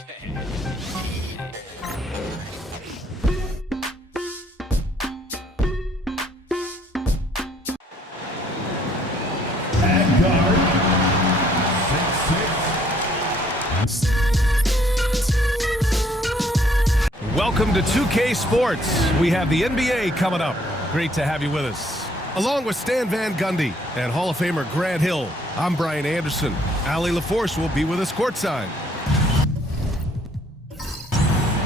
And guard, 6'6". Welcome to 2K Sports. We have the NBA coming up. Great to have you with us. Along with Stan Van Gundy and Hall of Famer Grant Hill, I'm Brian Anderson. Allie LaForce will be with us courtside.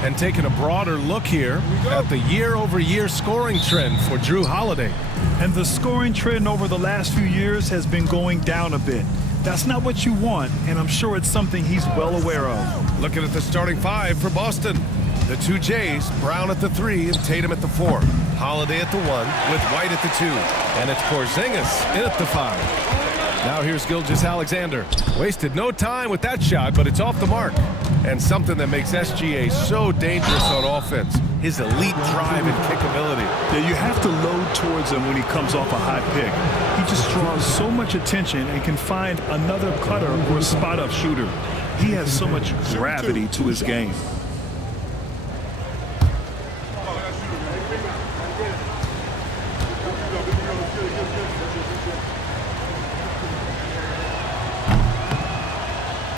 And taking a broader look here at the year-over-year scoring trend for Jrue Holiday. And the scoring trend over the last few years has been going down a bit. That's not what you want, and I'm sure it's something he's well aware of. Looking at the starting five for Boston. The two Jays, Brown at the 3 and Tatum at the 4. Holiday at the 1 with White at the 2. And it's Porzingis in at the 5. Now here's Gilgeous-Alexander. Wasted no time with that shot, but it's off the mark. And something that makes SGA so dangerous on offense, his elite drive and kickability. Yeah, you have to load towards him when he comes off a high pick. He just draws so much attention and can find another cutter or spot-up shooter. He has so much gravity to his game.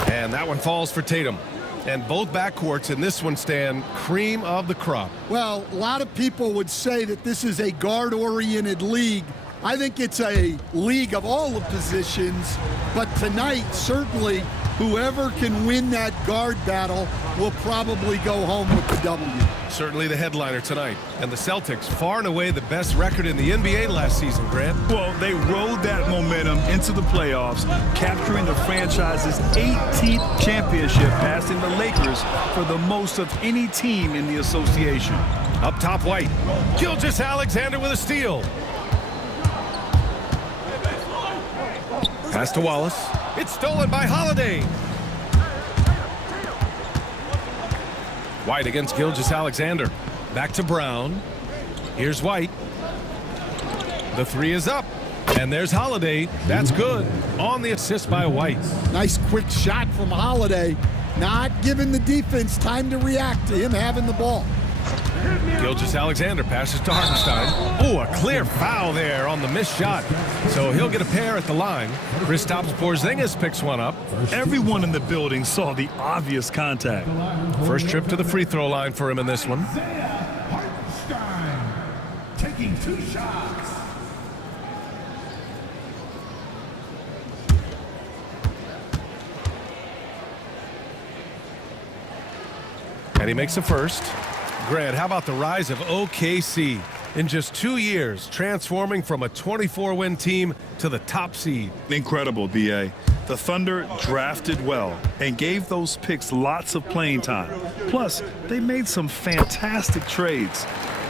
And that one falls for Tatum. And both backcourts in this one stand cream of the crop. Well, a lot of people would say that this is a guard-oriented league. I think it's a league of all the positions, but tonight, certainly, whoever can win that guard battle will probably go home with the W. Certainly the headliner tonight. And the Celtics, far and away the best record in the NBA last season, Grant. Well, they rode that momentum into the playoffs, capturing the franchise's 18th championship, passing the Lakers for the most of any team in the association. Up top, White. Gilgeous-Alexander with a steal. Pass to Wallace. It's stolen by Holiday. White against Gilgeous-Alexander. Back to Brown. Here's White. The 3 is up. And there's Holiday. That's good. On the assist by White. Nice quick shot from Holiday. Not giving the defense time to react to him having the ball. Gilgeous-Alexander passes to Hartenstein. Oh, a clear foul there on the missed shot. So he'll get a pair at the line. Kristaps Porzingis picks one up. Everyone in the building saw the obvious contact. First trip to the free throw line for him in this one. Hartenstein taking 2 shots. And he makes a first. Grant, how about the rise of OKC? In just 2 years, transforming from a 24-win team to the top seed. Incredible, B.A. The Thunder drafted well and gave those picks lots of playing time. Plus, they made some fantastic trades.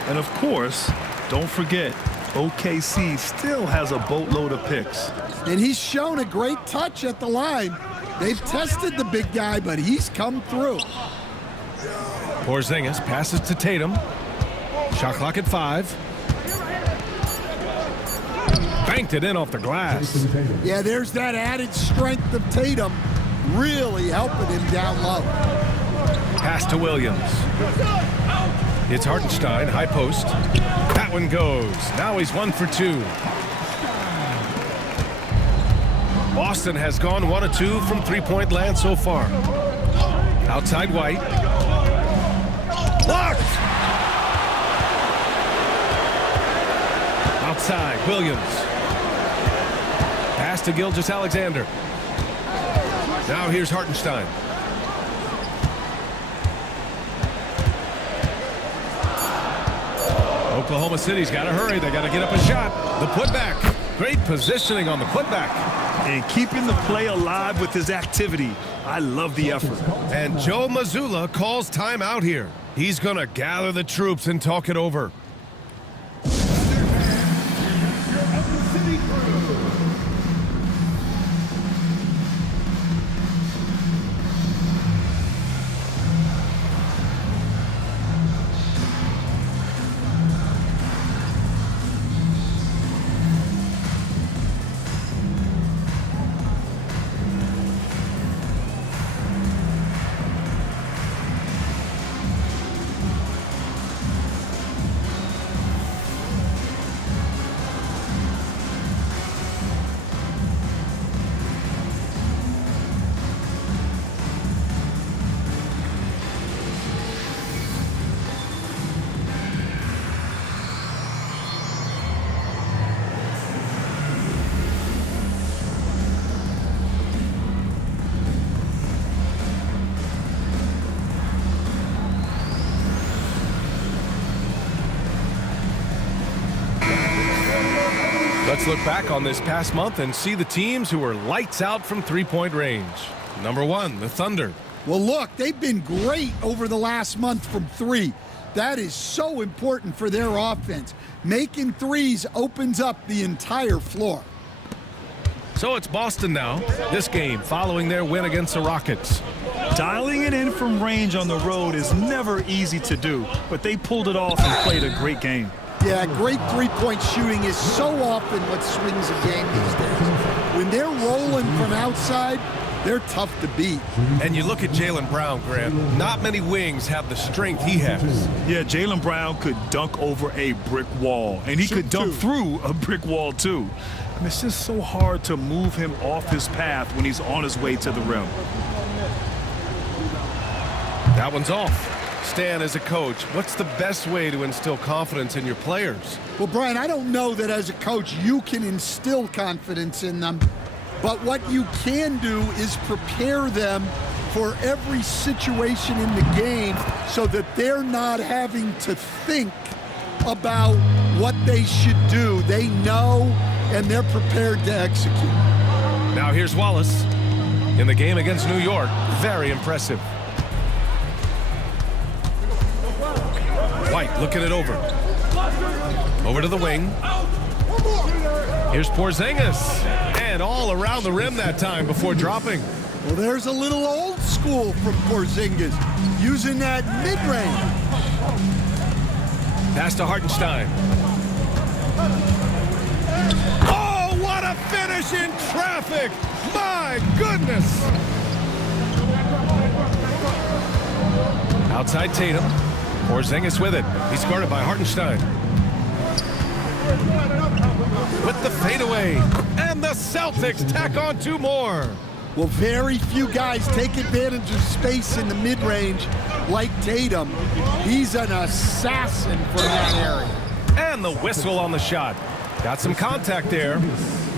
And of course, don't forget, OKC still has a boatload of picks. And he's shown a great touch at the line. They've tested the big guy, but he's come through. Porzingis passes to Tatum. Shot clock at 5. Banked it in off the glass. Yeah, there's that added strength of Tatum really helping him down low. Pass to Williams. It's Hartenstein, high post. That one goes. Now he's 1 for 2. Boston has gone 1 of 2 from three-point land so far. Outside White. Blocked! Outside, Williams. Pass to Gilgeous-Alexander. Now here's Hartenstein. Oklahoma City's got to hurry. They got to get up a shot. The putback. Great positioning on the putback. And keeping the play alive with his activity. I love the effort. And Joe Mazzulla calls timeout here. He's going to gather the troops and talk it over. Let's look back on this past month and see the teams who were lights out from three-point range. Number 1, the Thunder. Well, look, they've been great over the last month from three. That is so important for their offense. Making threes opens up the entire floor. So it's Boston now. This game following their win against the Rockets. Dialing it in from range on the road is never easy to do, but they pulled it off and played a great game. Yeah, great three-point shooting is so often what swings a game these days. When they're rolling from outside, they're tough to beat. And you look at Jaylen Brown, Grant. Not many wings have the strength he has. Yeah, Jaylen Brown could dunk over a brick wall, and he could dunk through a brick wall, too. And it's just so hard to move him off his path when he's on his way to the rim. That one's off. Stan, as a coach, what's the best way to instill confidence in your players? Well, Brian, I don't know that as a coach you can instill confidence in them, but what you can do is prepare them for every situation in the game so that they're not having to think about what they should do. They know, and they're prepared to execute. Now here's Wallace. In the game against New York, very impressive. White looking it over. Over to the wing. Here's Porzingis. And all around the rim that time before dropping. Well, there's a little old school from Porzingis using that mid-range. Pass to Hartenstein. Oh, what a finish in traffic! My goodness! Outside Tatum. Porzingis with it. He's guarded by Hartenstein. With the fadeaway. And the Celtics tack on 2 more. Well, very few guys take advantage of space in the mid-range like Tatum. He's an assassin for that area. And the whistle on the shot. Got some contact there.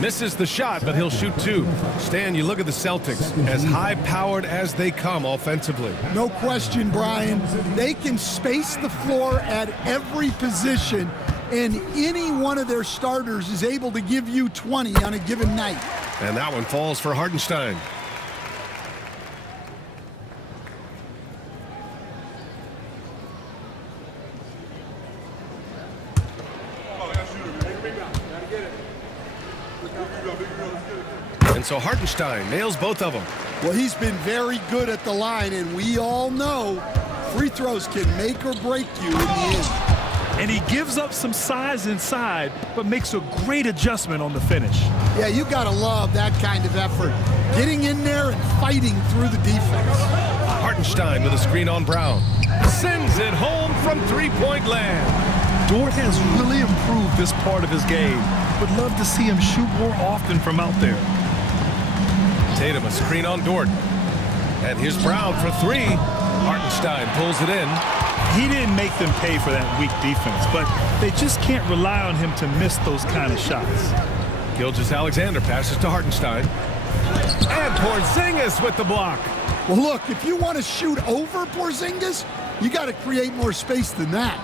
Misses the shot, but he'll shoot 2. Stan, you look at the Celtics, as high-powered as they come offensively. No question, Brian. They can space the floor at every position, and any one of their starters is able to give you 20 on a given night. And that one falls for Hartenstein. And so Hartenstein nails both of them. Well, he's been very good at the line, and we all know free throws can make or break you in the end. And he gives up some size inside, but makes a great adjustment on the finish. Yeah, you gotta love that kind of effort. Getting in there and fighting through the defense. Hartenstein with a screen on Brown. Sends it home from three-point land. Dort has really improved this part of his game. Would love to see him shoot more often from out there. Tatum, a screen on Dort. And here's Brown for 3. Hartenstein pulls it in. He didn't make them pay for that weak defense, but they just can't rely on him to miss those kind of shots. Gilgeous-Alexander passes to Hartenstein. And Porzingis with the block. Well, look, if you want to shoot over Porzingis, you got to create more space than that.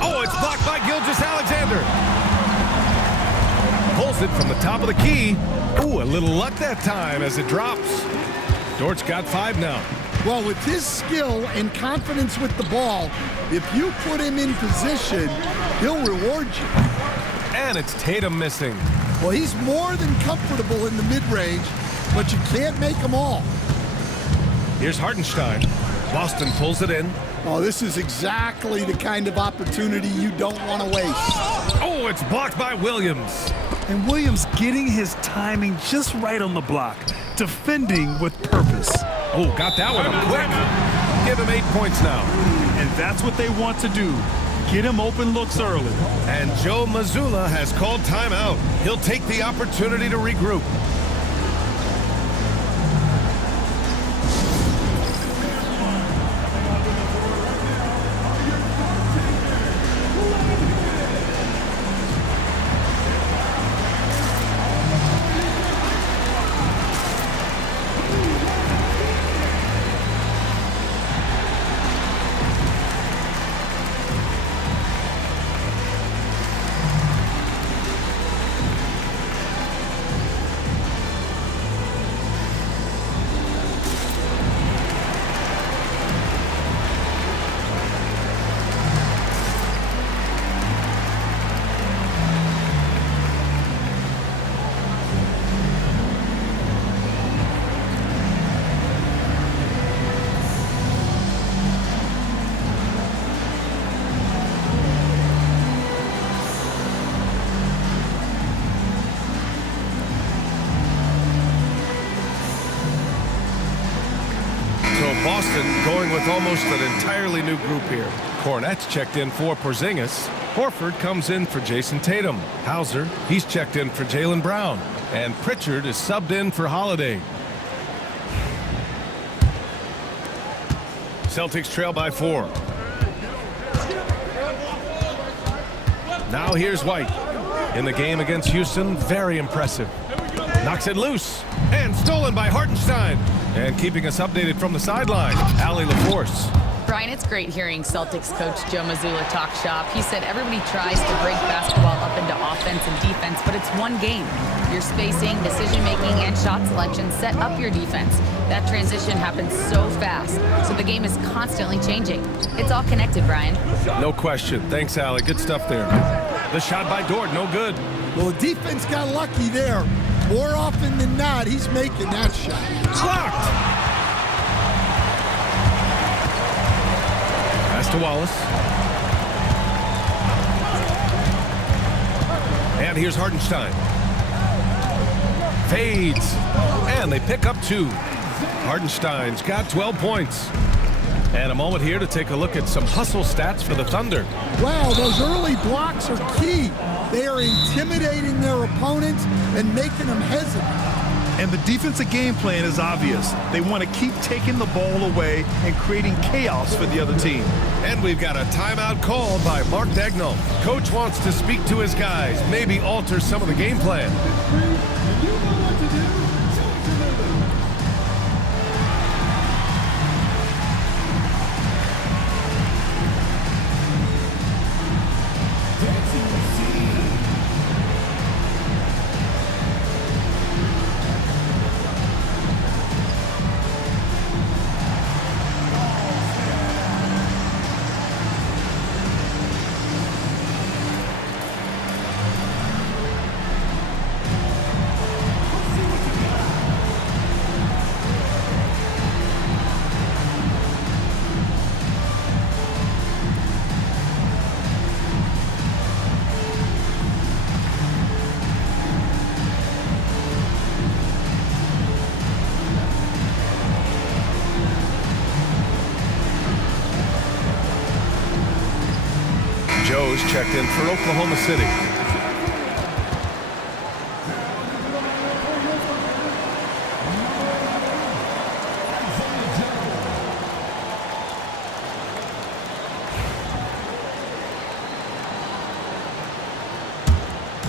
Oh, it's blocked by Gilgeous-Alexander. Pulls it from the top of the key. Ooh, a little luck that time as it drops. Dort's got 5 now. Well, with his skill and confidence with the ball, if you put him in position, he'll reward you. And it's Tatum missing. Well, he's more than comfortable in the mid-range, but you can't make them all. Here's Hartenstein. Boston pulls it in. Oh, this is exactly the kind of opportunity you don't want to waste. Oh, it's blocked by Williams. And Williams getting his timing just right on the block, defending with purpose. Oh, got that one up quick. Give him 8 points now. And that's what they want to do. Get him open looks early. And Joe Mazzulla has called timeout. He'll take the opportunity to regroup. So Boston going with almost an entirely new group here. Cornette's checked in for Porzingis. Horford comes in for Jason Tatum. Hauser, he's checked in for Jaylen Brown. And Pritchard is subbed in for Holiday. Celtics trail by 4. Now here's White. In the game against Houston, very impressive. Knocks it loose. And stolen by Hartenstein. And keeping us updated from the sideline, Allie LaForce. Brian, it's great hearing Celtics coach Joe Mazzulla talk shop. He said everybody tries to break basketball up into offense and defense, but it's one game. Your spacing, decision-making, and shot selection set up your defense. That transition happens so fast, so the game is constantly changing. It's all connected, Brian. No question. Thanks, Allie. Good stuff there. The shot by Dort, no good. Well, the defense got lucky there. More often than not, he's making that shot. Blocked. Pass to Wallace. And here's Hartenstein. Fades. And they pick up 2. Hartenstein's got 12 points. And a moment here to take a look at some hustle stats for the Thunder. Wow, those early blocks are key. They are intimidating their opponents and making them hesitant. And the defensive game plan is obvious. They want to keep taking the ball away and creating chaos for the other team. And we've got a timeout called by Mark Daigneault. Coach wants to speak to his guys, maybe alter some of the game plan. Joe's checked in for Oklahoma City.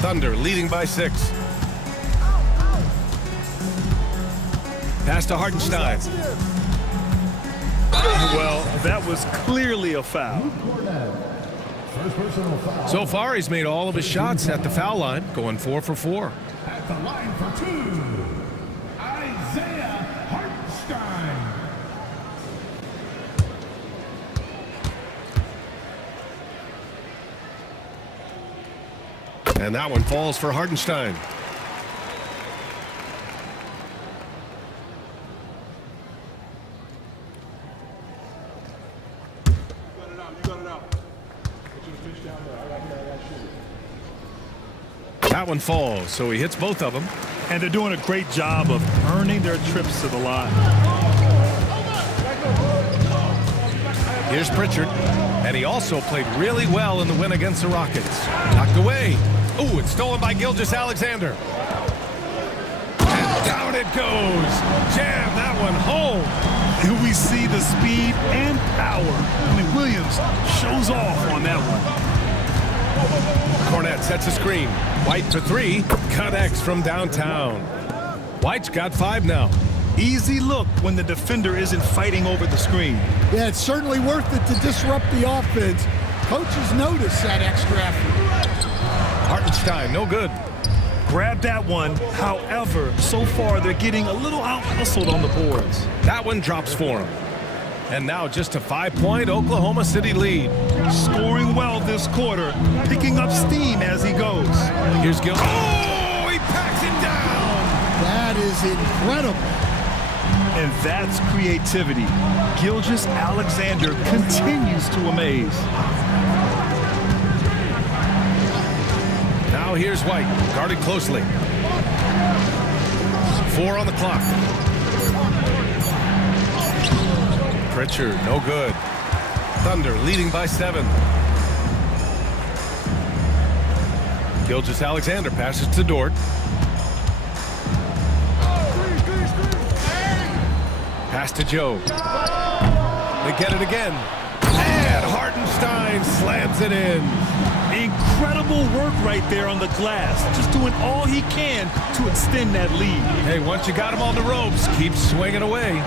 Thunder leading by 6. Pass to Hartenstein. Well, that was clearly a foul. So far, he's made all of his shots at the foul line, going 4 for 4. At the line for 2, Isaiah Hartenstein. And that one falls for Hartenstein. That one falls, so he hits both of them. And they're doing a great job of earning their trips to the line. Here's Pritchard, and he also played really well in the win against the Rockets. Knocked away. Ooh, it's stolen by Gilgeous-Alexander. And down it goes. Jam that one home. Here we see the speed and power. I mean, Williams shows off on that one. Cornette sets a screen. White for 3. Connects from downtown. White's got 5 now. Easy look when the defender isn't fighting over the screen. Yeah, it's certainly worth it to disrupt the offense. Coaches notice that extra effort. Hartenstein, no good. Grab that one. However, so far they're getting a little out-hustled on the boards. That one drops for him. And now just a 5-point Oklahoma City lead. Scoring well this quarter, picking up steam as he goes. Here's Gil. Oh, he packs it down. That is incredible. And that's creativity. Gilgeous-Alexander continues to amaze. Now here's White, guarded closely. 4 on the clock. Pritchard, no good. Thunder leading by 7. Gilgeous-Alexander passes to Dort. Pass to Joe. They get it again. And Hartenstein slams it in. Incredible work right there on the glass. Just doing all he can to extend that lead. Hey, once you got him on the ropes, keep swinging away.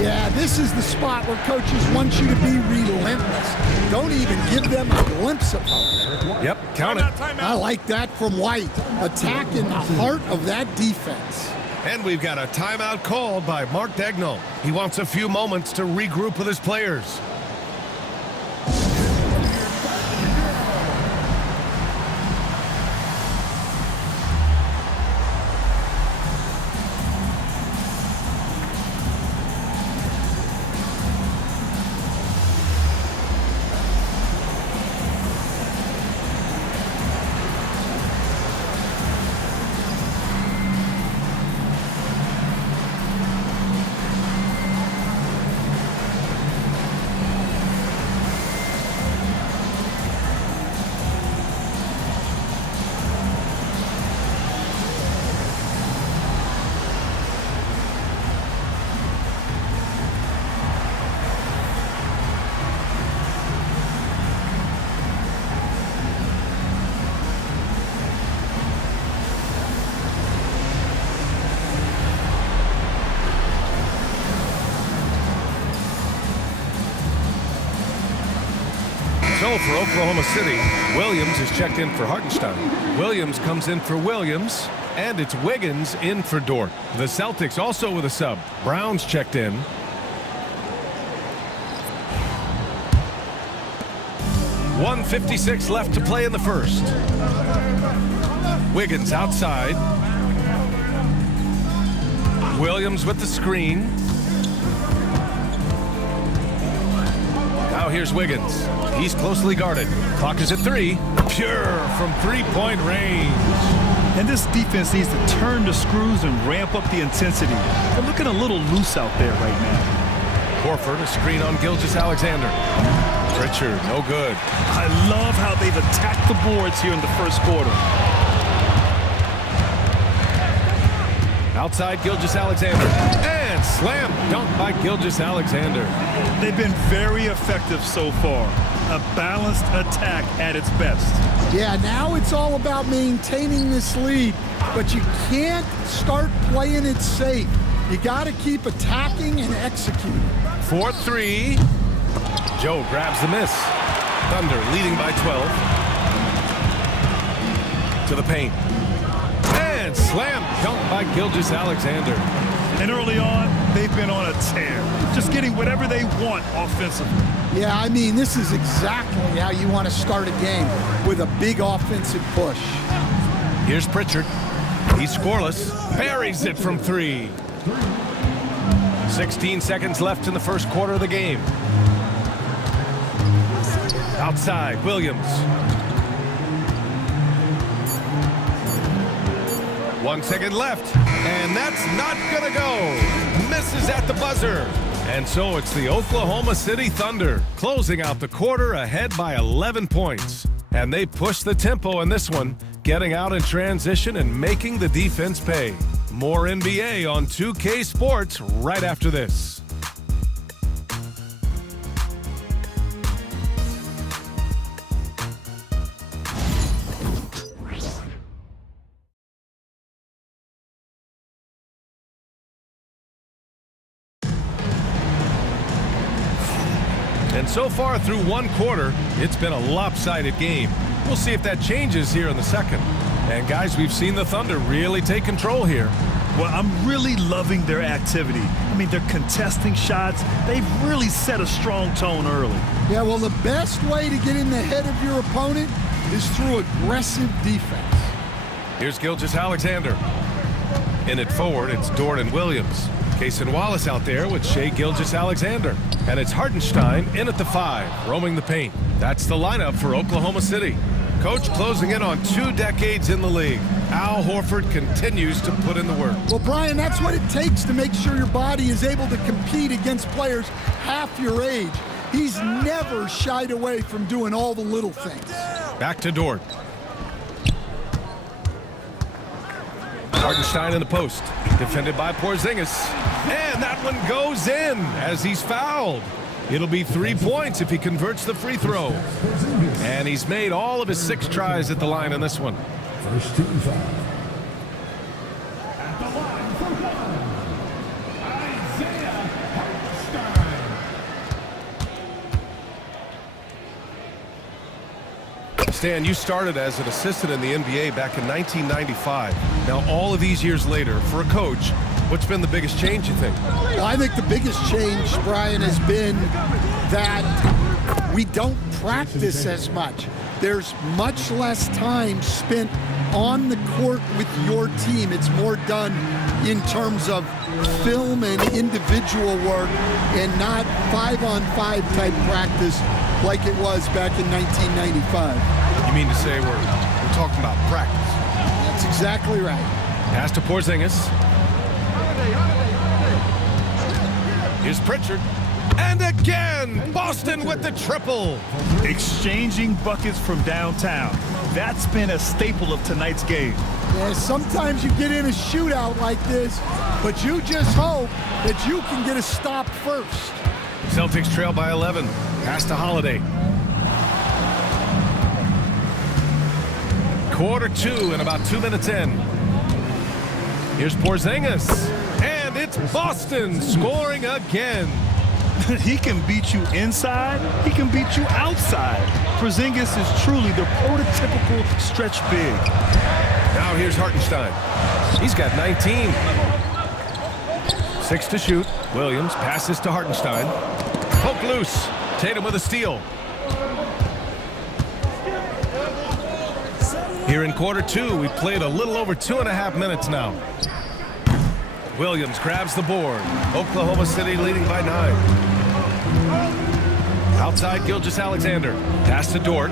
Yeah, this is the spot where coaches want you to be relentless. Don't even give them a glimpse of hope. Yep, count it. I like that from White. Attack in the heart of that defense. And we've got a timeout called by Mark Daigneault. He wants a few moments to regroup with his players. So for Oklahoma City, Williams is checked in for Hartenstein. Williams comes in for Williams, and it's Wiggins in for Dort. The Celtics also with a sub. Brown's checked in. .156 left to play in the first. Wiggins outside. Williams with the screen. Now here's Wiggins. He's closely guarded. Clock is at 3. Pure from three-point range. And this defense needs to turn the screws and ramp up the intensity. They're looking a little loose out there right now. Horford, a screen on Gilgeous-Alexander. Pritchard, no good. I love how they've attacked the boards here in the first quarter. Outside Gilgeous-Alexander. And slam dunk by Gilgeous-Alexander. They've been very effective so far. A balanced attack at its best. Yeah, now it's all about maintaining this lead, but you can't start playing it safe. You got to keep attacking and executing. 4-3. Joe grabs the miss. Thunder leading by 12. To the paint. And slam dunk by Gilgeous-Alexander. And early on, they've been on a tear. Just getting whatever they want offensively. Yeah, I mean, this is exactly how you want to start a game, with a big offensive push. Here's Pritchard. He's scoreless. Buries it from 3. 16 seconds left in the first quarter of the game. Outside, Williams. 1 second left, and that's not gonna go. Misses at the buzzer. And so it's the Oklahoma City Thunder closing out the quarter ahead by 11 points. And they push the tempo in this one, getting out in transition and making the defense pay. More NBA on 2K Sports right after this. And so far through one quarter, it's been a lopsided game. We'll see if that changes here in the second. And guys, we've seen the Thunder really take control here. Well, I'm really loving their activity. I mean, they're contesting shots. They've really set a strong tone early. Yeah, well, the best way to get in the head of your opponent is through aggressive defense. Here's Gilgeous-Alexander. In it forward, it's Dort and Williams. Cason Wallace out there with Shai Gilgeous-Alexander. And it's Hartenstein in at the 5, roaming the paint. That's the lineup for Oklahoma City. Coach closing in on 2 decades in the league. Al Horford continues to put in the work. Well, Brian, that's what it takes to make sure your body is able to compete against players half your age. He's never shied away from doing all the little things. Back to Dort. Hartenstein in the post. Defended by Porzingis. And that one goes in as he's fouled. It'll be 3 points if he converts the free throw. And he's made all of his 6 tries at the line in this one. First team foul. At the line for one, Isaiah Hartenstein. Stan, you started as an assistant in the NBA back in 1995. Now, all of these years later, for a coach, what's been the biggest change, you think? Well, I think the biggest change, Brian, has been that we don't practice as much. There's much less time spent on the court with your team. It's more done in terms of film and individual work and not 5-on-5 type practice like it was back in 1995. You mean to say we're talking about practice? That's exactly right. Pass to Porzingis. Here's Pritchard. And again, Boston with the triple. Exchanging buckets from downtown. That's been a staple of tonight's game. Yeah, sometimes you get in a shootout like this, but you just hope that you can get a stop first. Celtics trail by 11. Pass to Holiday. Quarter 2 and about 2 minutes in. Here's Porzingis. And it's Boston scoring again. He can beat you inside. He can beat you outside. Porzingis is truly the prototypical stretch big. Now here's Hartenstein. He's got 19. 6 to shoot. Williams passes to Hartenstein. Poke loose. Tatum with a steal. Here in quarter 2, we've played a little over 2.5 minutes now. Williams grabs the board. Oklahoma City leading by 9. Outside Gilgeous-Alexander. Pass to Dort.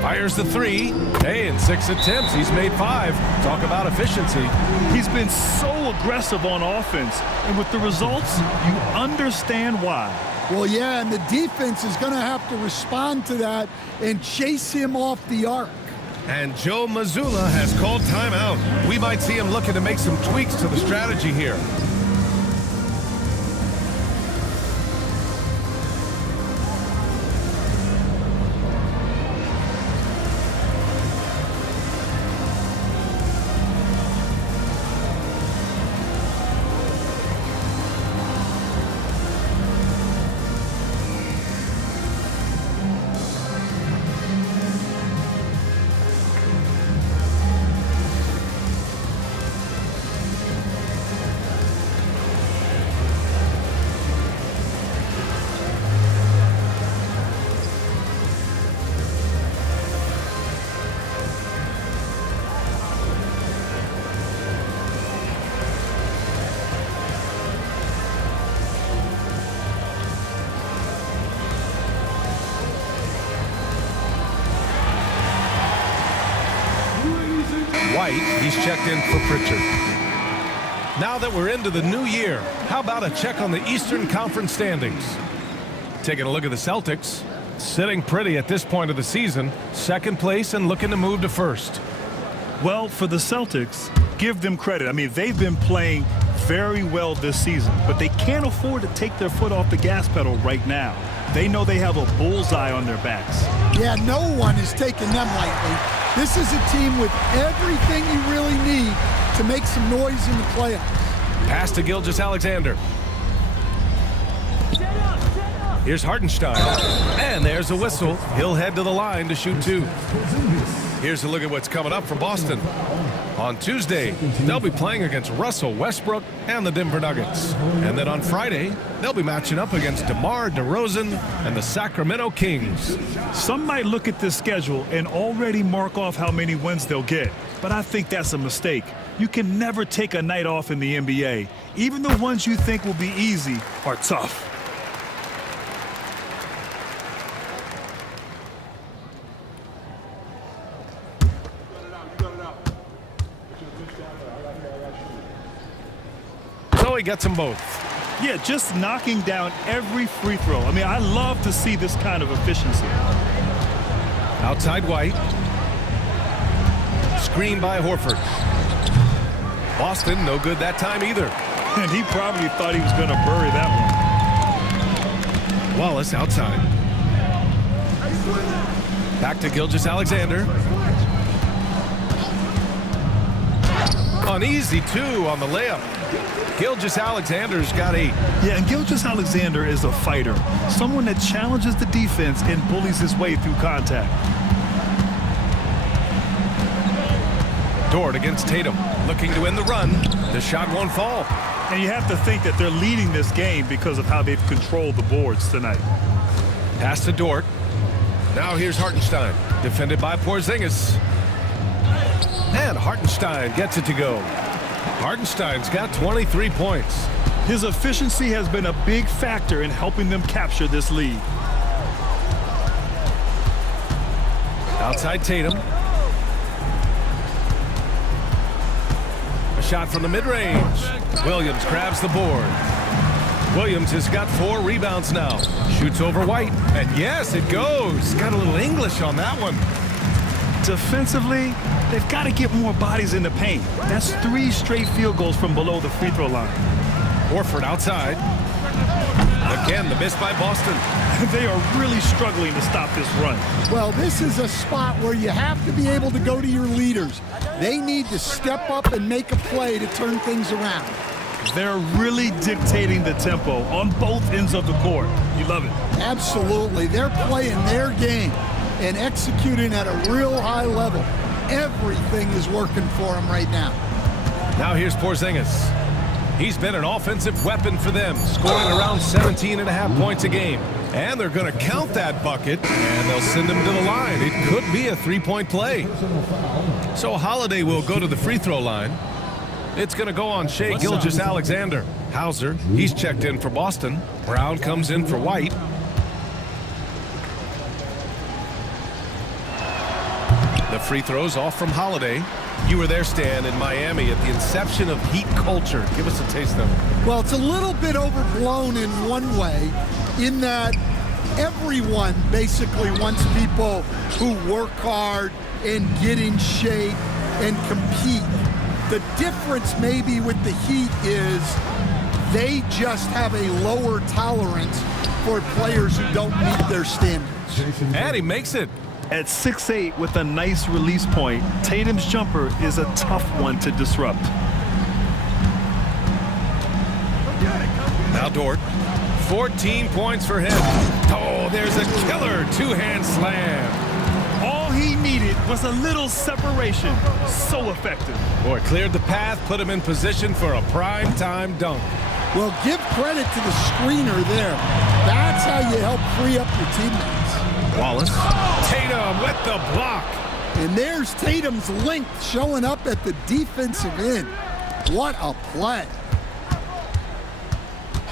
Fires the 3. Hey, in 6 attempts, he's made 5. Talk about efficiency. He's been so aggressive on offense, and with the results, you understand why. Well, yeah, and the defense is going to have to respond to that and chase him off the arc. And Joe Mazzulla has called timeout. We might see him looking to make some tweaks to the strategy here. White, he's checked in for Pritchard. Now that we're into the new year, how about a check on the Eastern Conference standings? Taking a look at the Celtics, sitting pretty at this point of the season, 2nd place and looking to move to 1st. Well, for the Celtics, give them credit. I mean, they've been playing very well this season, but they can't afford to take their foot off the gas pedal right now. They know they have a bullseye on their backs. Yeah, no one is taking them lightly. This is a team with everything you really need to make some noise in the playoffs. Pass to Gilgeous-Alexander. Here's Hartenstein. And there's a whistle. He'll head to the line to shoot 2. Here's a look at what's coming up for Boston. On Tuesday, they'll be playing against Russell Westbrook and the Denver Nuggets. And then on Friday, they'll be matching up against DeMar DeRozan and the Sacramento Kings. Some might look at this schedule and already mark off how many wins they'll get. But I think that's a mistake. You can never take a night off in the NBA. Even the ones you think will be easy are tough. he gets them both. Yeah, just knocking down every free throw. I mean, I love to see this kind of efficiency. Outside White. Screen by Horford. Boston, no good that time either. And he probably thought he was going to bury that one. Wallace outside. Back to Gilgeous-Alexander. An easy two on the layup. Gilgeous-Alexander's got 8. Yeah, and Gilgeous-Alexander is a fighter. Someone that challenges the defense and bullies his way through contact. Dort against Tatum. Looking to end the run. The shot won't fall. And you have to think that they're leading this game because of how they've controlled the boards tonight. Pass to Dort. Now here's Hartenstein. Defended by Porzingis. And Hartenstein gets it to go. Hartenstein's got 23 points. His efficiency has been a big factor in helping them capture this lead. Outside Tatum. A shot from the mid-range. Williams grabs the board. Williams has got 4 rebounds now. Shoots over White. And yes, it goes. Got a little English on that one. Defensively, they've got to get more bodies in the paint. That's 3 straight field goals from below the free throw line. Horford outside. Again, the miss by Boston. They are really struggling to stop this run. Well, this is a spot where you have to be able to go to your leaders. They need to step up and make a play to turn things around. They're really dictating the tempo on both ends of the court. You love it. Absolutely. They're playing their game and executing at a real high level. Everything is working for them right now. Now here's Porzingis. He's been an offensive weapon for them, scoring around 17.5 points a game. And they're going to count that bucket, and they'll send him to the line. It could be a 3-point play. So Holiday will go to the free throw line. It's going to go on Shai Gilgeous-Alexander. Hauser, he's checked in for Boston. Brown comes in for White. The free throws off from Holiday. You were there, Stan, in Miami at the inception of Heat culture. Give us a taste of it. Well, it's a little bit overblown in one way, in that everyone basically wants people who work hard and get in shape and compete. The difference maybe with the Heat is they just have a lower tolerance for players who don't meet their standards. And he makes it. At 6'8" with a nice release point, Tatum's jumper is a tough one to disrupt. Now Dort. 14 points for him. Oh, there's a killer 2-hand slam. All he needed was a little separation. So effective. Boy, cleared the path, put him in position for a prime-time dunk. Well, give credit to the screener there. That's how you help free up your teammates. Wallace. Tatum with the block. And there's Tatum's length showing up at the defensive end. What a play.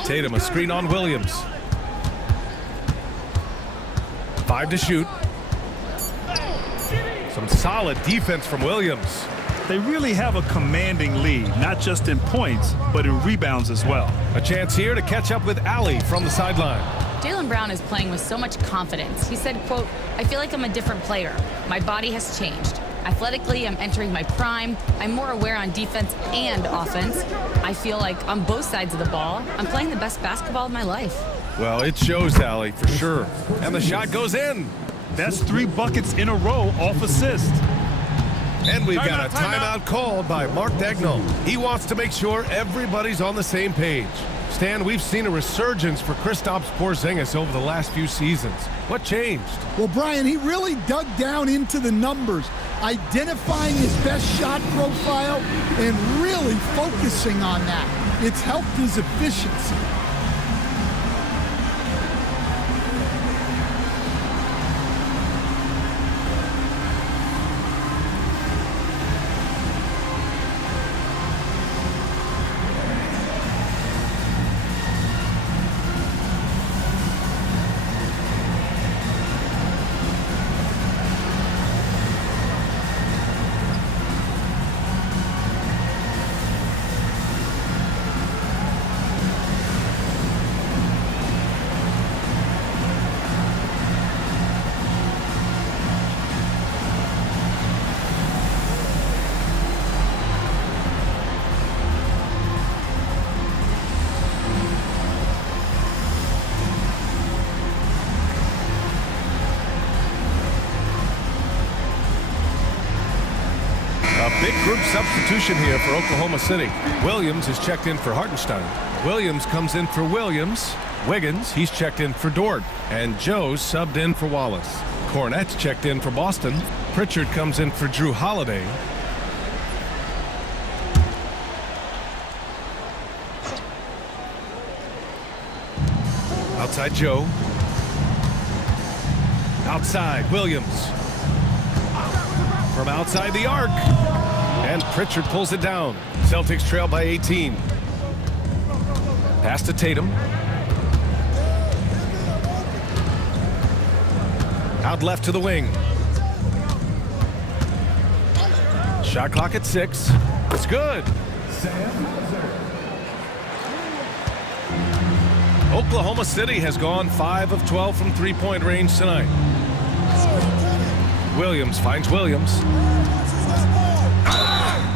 Tatum, a screen on Williams. 5 to shoot. Some solid defense from Williams. They really have a commanding lead, not just in points, but in rebounds as well. A chance here to catch up with Allie from the sideline. Jaylen Brown is playing with so much confidence. He said, quote, "I feel like I'm a different player. My body has changed. Athletically, I'm entering my prime. I'm more aware on defense and offense. I feel like on both sides of the ball, I'm playing the best basketball of my life." Well, it shows, Allie, for sure. And the shot goes in. That's 3 buckets in a row off assist. And we've got a timeout called by Mark Dagnall. He wants to make sure everybody's on the same page. Stan, we've seen a resurgence for Kristaps Porzingis over the last few seasons. What changed? Well, Brian, he really dug down into the numbers, identifying his best shot profile and really focusing on that. It's helped his efficiency. group substitution here for Oklahoma City. Williams is checked in for Hartenstein. Williams comes in for Williams. Wiggins, he's checked in for Dort. And Joe's subbed in for Wallace. Cornette's checked in for Boston. Pritchard comes in for Drew Holiday. Outside Joe. Outside Williams. From outside the arc. And Pritchard pulls it down. Celtics trail by 18. Pass to Tatum. Out left to the wing. Shot clock at 6. It's good. Oklahoma City has gone 5 of 12 from three-point range tonight. Williams finds Williams.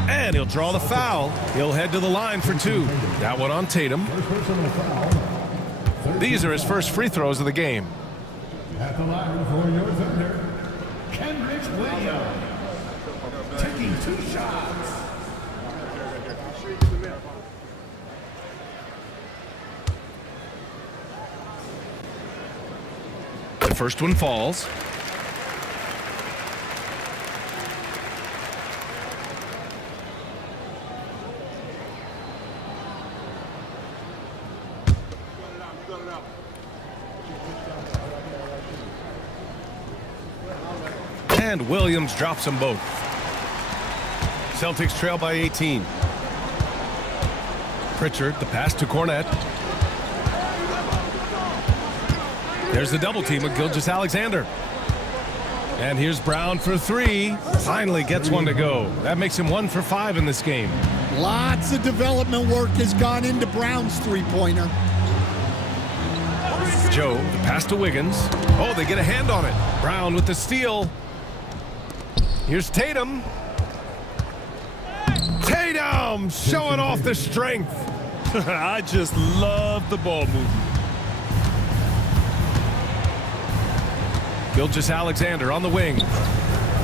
And he'll draw the foul. He'll head to the line for 2. That one on Tatum. These are his first free throws of the game. At the line for your Thunder, Kendrick Williams. Taking 2 shots. The first one falls. And Williams drops them both. Celtics trail by 18. Pritchard, the pass to Cornette. There's the double team with Gilgeous-Alexander. And here's Brown for 3. Finally gets one to go. That makes him 1 for 5 in this game. Lots of development work has gone into Brown's three-pointer. Joe, the pass to Wiggins. Oh, they get a hand on it. Brown with the steal. Here's Tatum. Tatum showing off the strength. I just love the ball movement. Gilgeous-Alexander on the wing.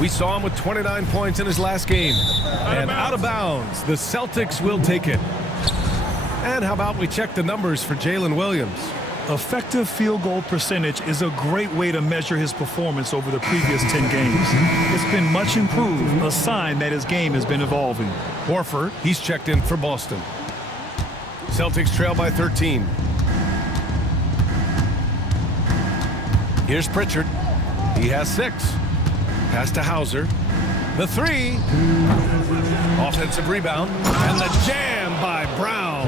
We saw him with 29 points in his last game. And out of bounds. The Celtics will take it. And how about we check the numbers for Jalen Williams? Effective field goal percentage is a great way to measure his performance over the previous 10 games. It's been much improved, a sign that his game has been evolving. Horford, he's checked in for Boston. Celtics trail by 13. Here's Pritchard. He has 6. Pass to Hauser. The 3. Offensive rebound. And the jam by Brown.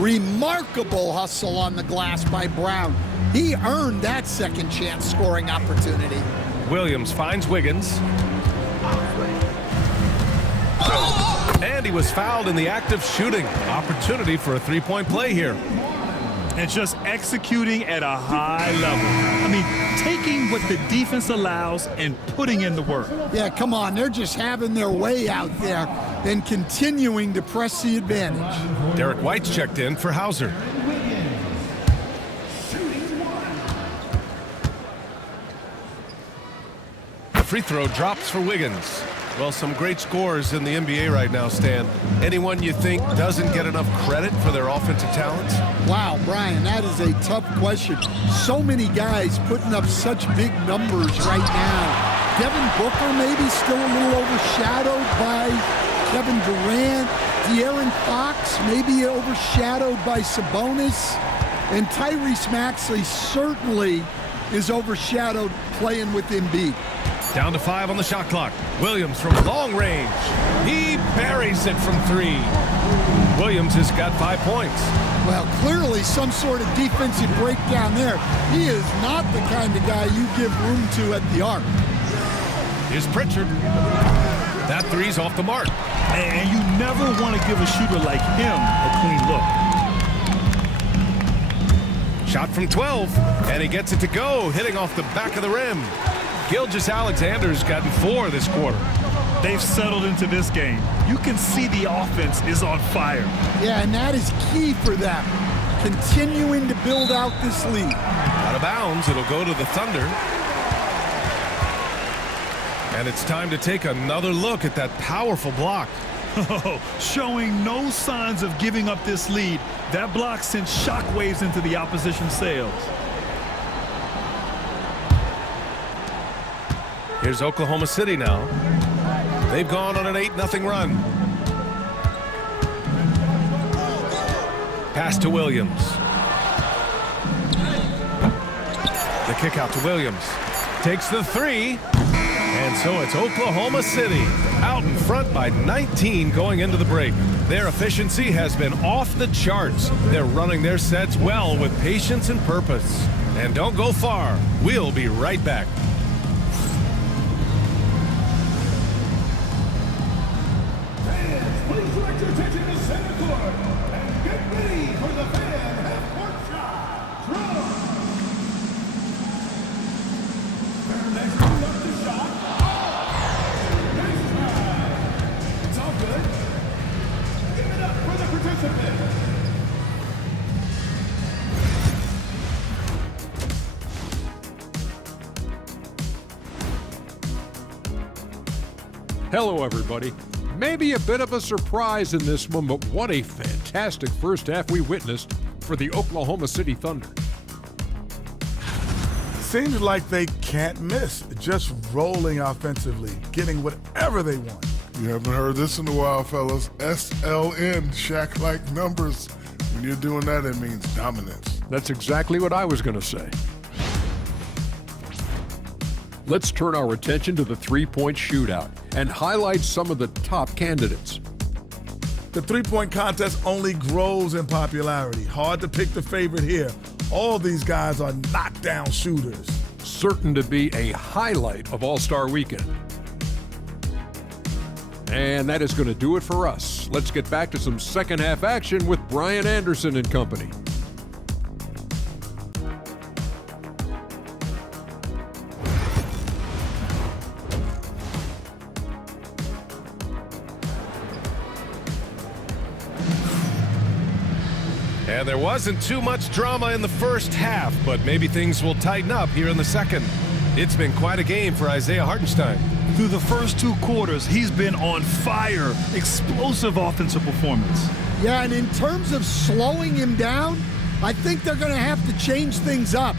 Remarkable hustle on the glass by Brown. He earned that second chance scoring opportunity. Williams finds Wiggins. And he was fouled in the act of shooting. Opportunity for a three-point play here. And just executing at a high level. I mean, taking what the defense allows and putting in the work. Yeah, come on. They're just having their way out there and continuing to press the advantage. Derek White's checked in for Hauser. The free throw drops for Wiggins. Well, some great scores in the NBA right now, Stan. Anyone you think doesn't get enough credit for their offensive talents? Wow, Brian, that is a tough question. So many guys putting up such big numbers right now. Devin Booker maybe still a little overshadowed by Kevin Durant. De'Aaron Fox maybe overshadowed by Sabonis. And Tyrese Maxey certainly is overshadowed playing with Embiid. Down to 5 on the shot clock. Williams from long range. He buries it from 3. Williams has got 5 points. Well, clearly some sort of defensive breakdown there. He is not the kind of guy you give room to at the arc. Here's Pritchard. That 3's off the mark. And you never want to give a shooter like him a clean look. Shot from 12, and he gets it to go, hitting off the back of the rim. Gilgeous-Alexander's gotten 4 this quarter. They've settled into this game. You can see the offense is on fire. Yeah, and that is key for them. Continuing to build out this lead. Out of bounds, it'll go to the Thunder. And it's time to take another look at that powerful block. Showing no signs of giving up this lead. That block sent shockwaves into the opposition sails. Here's Oklahoma City now. They've gone on an 8-0 run. Pass to Williams. The kick out to Williams. Takes the three. And so it's Oklahoma City out in front by 19 going into the break. Their efficiency has been off the charts. They're running their sets well with patience and purpose. And don't go far. We'll be right back. Fans, please direct your attention to center court and get ready for the fan half-court shot. Draw. Fair next one up to shot. Nice try. It's all good. Give it up for the participant. Hello, everybody. Maybe a bit of a surprise in this one, but what a fantastic first half we witnessed for the Oklahoma City Thunder. Seems like they can't miss, just rolling offensively, getting whatever they want. You haven't heard this in a while, fellas. SLN, Shaq-like numbers. When you're doing that, it means dominance. That's exactly what I was going to say. Let's turn our attention to the three-point shootout and highlight some of the top candidates. The three-point contest only grows in popularity. Hard to pick the favorite here. All these guys are knockdown shooters. Certain to be a highlight of All-Star Weekend. And that is going to do it for us. Let's get back to some second half action with Brian Anderson and company. And there wasn't too much drama in the first half, but maybe things will tighten up here in the second. It's been quite a game for Isaiah Hartenstein. Through the first two quarters, he's been on fire. Explosive offensive performance. Yeah, and in terms of slowing him down, I think they're going to have to change things up.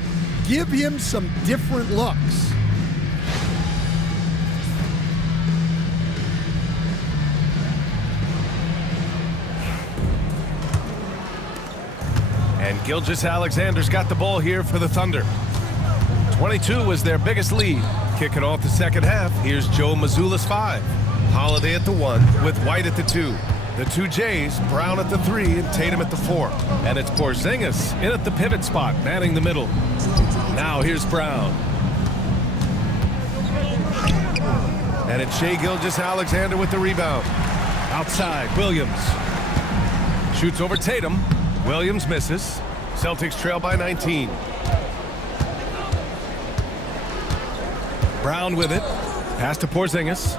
Give him some different looks. And Gilgeous-Alexander's got the ball here for the Thunder. 22 was their biggest lead. Kicking off the second half, here's Joe Mazzulla's 5. Holiday at the 1 with White at the 2. The two Jays, Brown at the 3 and Tatum at the 4. And it's Porzingis in at the pivot spot, manning the middle. Now here's Brown. And it's Shai Gilgeous-Alexander with the rebound. Outside, Williams. Shoots over Tatum. Williams misses. Celtics trail by 19. Brown with it. Pass to Porzingis.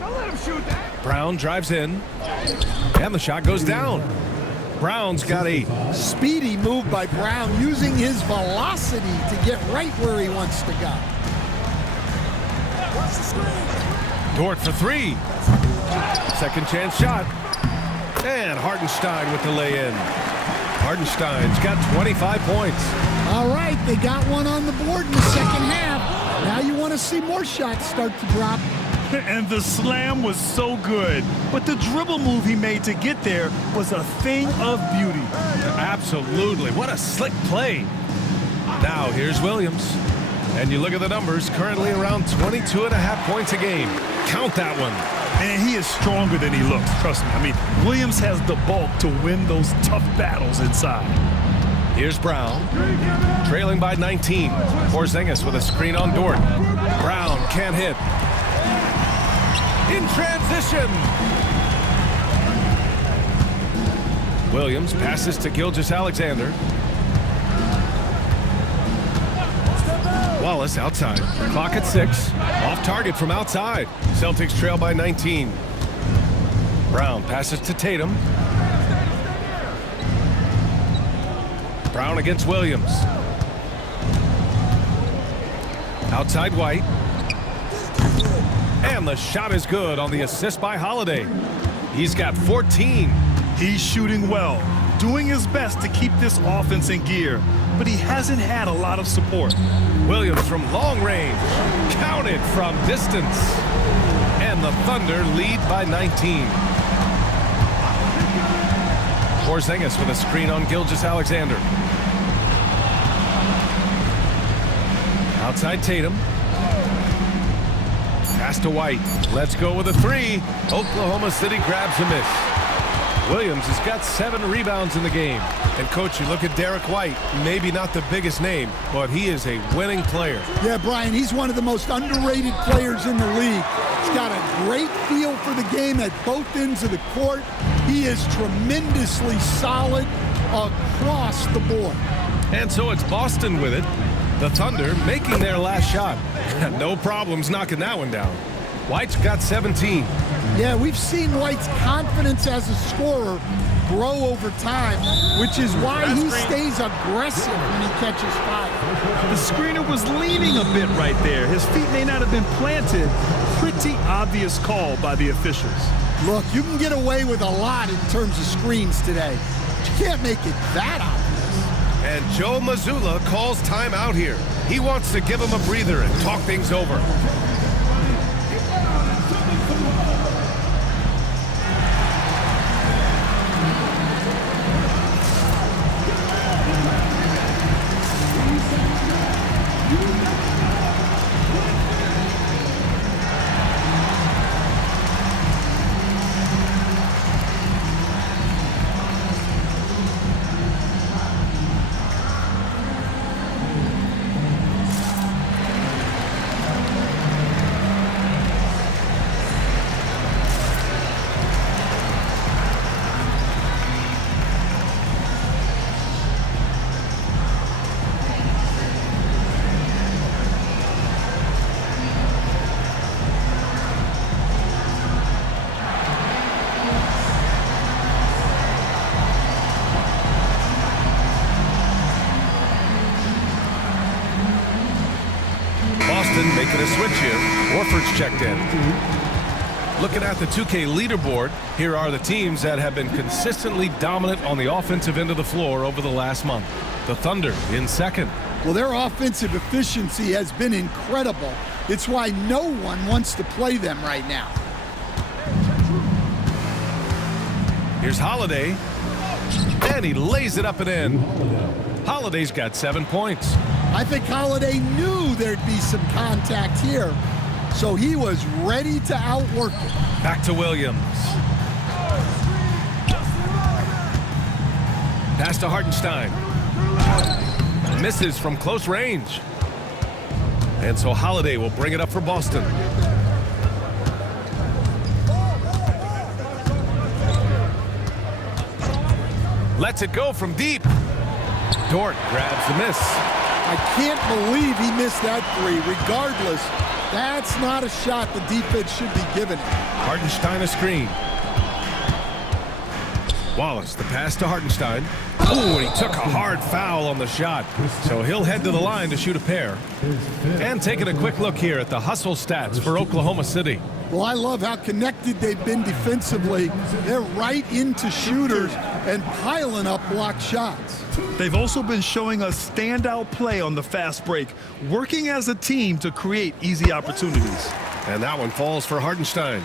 Don't let him shoot that. Brown drives in. And the shot goes down. Brown's got 8. Speedy move by Brown, using his velocity to get right where he wants to go. Dort for 3. Second chance shot. And Hartenstein with the lay-in. Hartenstein's got 25 points. All right, they got one on the board in the second half. Now you want to see more shots start to drop. And the slam was so good. But the dribble move he made to get there was a thing of beauty. Absolutely. What a slick play. Now here's Williams. And you look at the numbers, currently around 22.5 points a game. Count that one. Man, he is stronger than he looks, trust me. I mean, Williams has the bulk to win those tough battles inside. Here's Brown, trailing by 19. Porzingis with a screen on Dort. Brown can't hit. In transition. Williams passes to Gilgeous-Alexander. Wallace outside. Clock at 6. Off target from outside. Celtics trail by 19. Brown passes to Tatum. Brown against Williams. Outside White. And the shot is good on the assist by Holiday. He's got 14. He's shooting well, doing his best to keep this offense in gear, but he hasn't had a lot of support. Williams from long range, counted from distance. And the Thunder lead by 19. Porzingis with a screen on Gilgeous-Alexander. Outside Tatum. Pass to White. Let's go with a three. Oklahoma City grabs a miss. Williams has got 7 rebounds in the game. And, Coach, you look at Derek White, maybe not the biggest name, but he is a winning player. Yeah, Brian, he's one of the most underrated players in the league. He's got a great feel for the game at both ends of the court. He is tremendously solid across the board. And so it's Boston with it. The Thunder making their last shot. No problems knocking that one down. White's got 17. Yeah, we've seen White's confidence as a scorer grow over time, which is why he stays aggressive when he catches fire. The screener was leaning a bit right there. His feet may not have been planted. Pretty obvious call by the officials. Look, you can get away with a lot in terms of screens today, but you can't make it that obvious. And Joe Mazzulla calls timeout here. He wants to give him a breather and talk things over. Making a switch here. Warford's checked in. Looking at the 2K leaderboard, here are the teams that have been consistently dominant on the offensive end of the floor over the last month. The Thunder in second. Well, their offensive efficiency has been incredible. It's why no one wants to play them right now. Here's Holiday. And he lays it up and in. Holiday's got 7 points. I think Holiday knew there'd be some contact here, so he was ready to outwork it. Back to Williams. Pass to Hartenstein. Misses from close range. And so Holiday will bring it up for Boston. Lets it go from deep. Dort grabs the miss. I can't believe he missed that three. Regardless, that's not a shot the defense should be giving him. Hartenstein a screen. Wallace, the pass to Hartenstein. Oh, and he took a hard foul on the shot. So he'll head to the line to shoot a pair. And taking a quick look here at the hustle stats for Oklahoma City. Well, I love how connected they've been defensively. They're right into shooters and piling up block shots. They've also been showing us standout play on the fast break, working as a team to create easy opportunities. And that one falls for Hartenstein.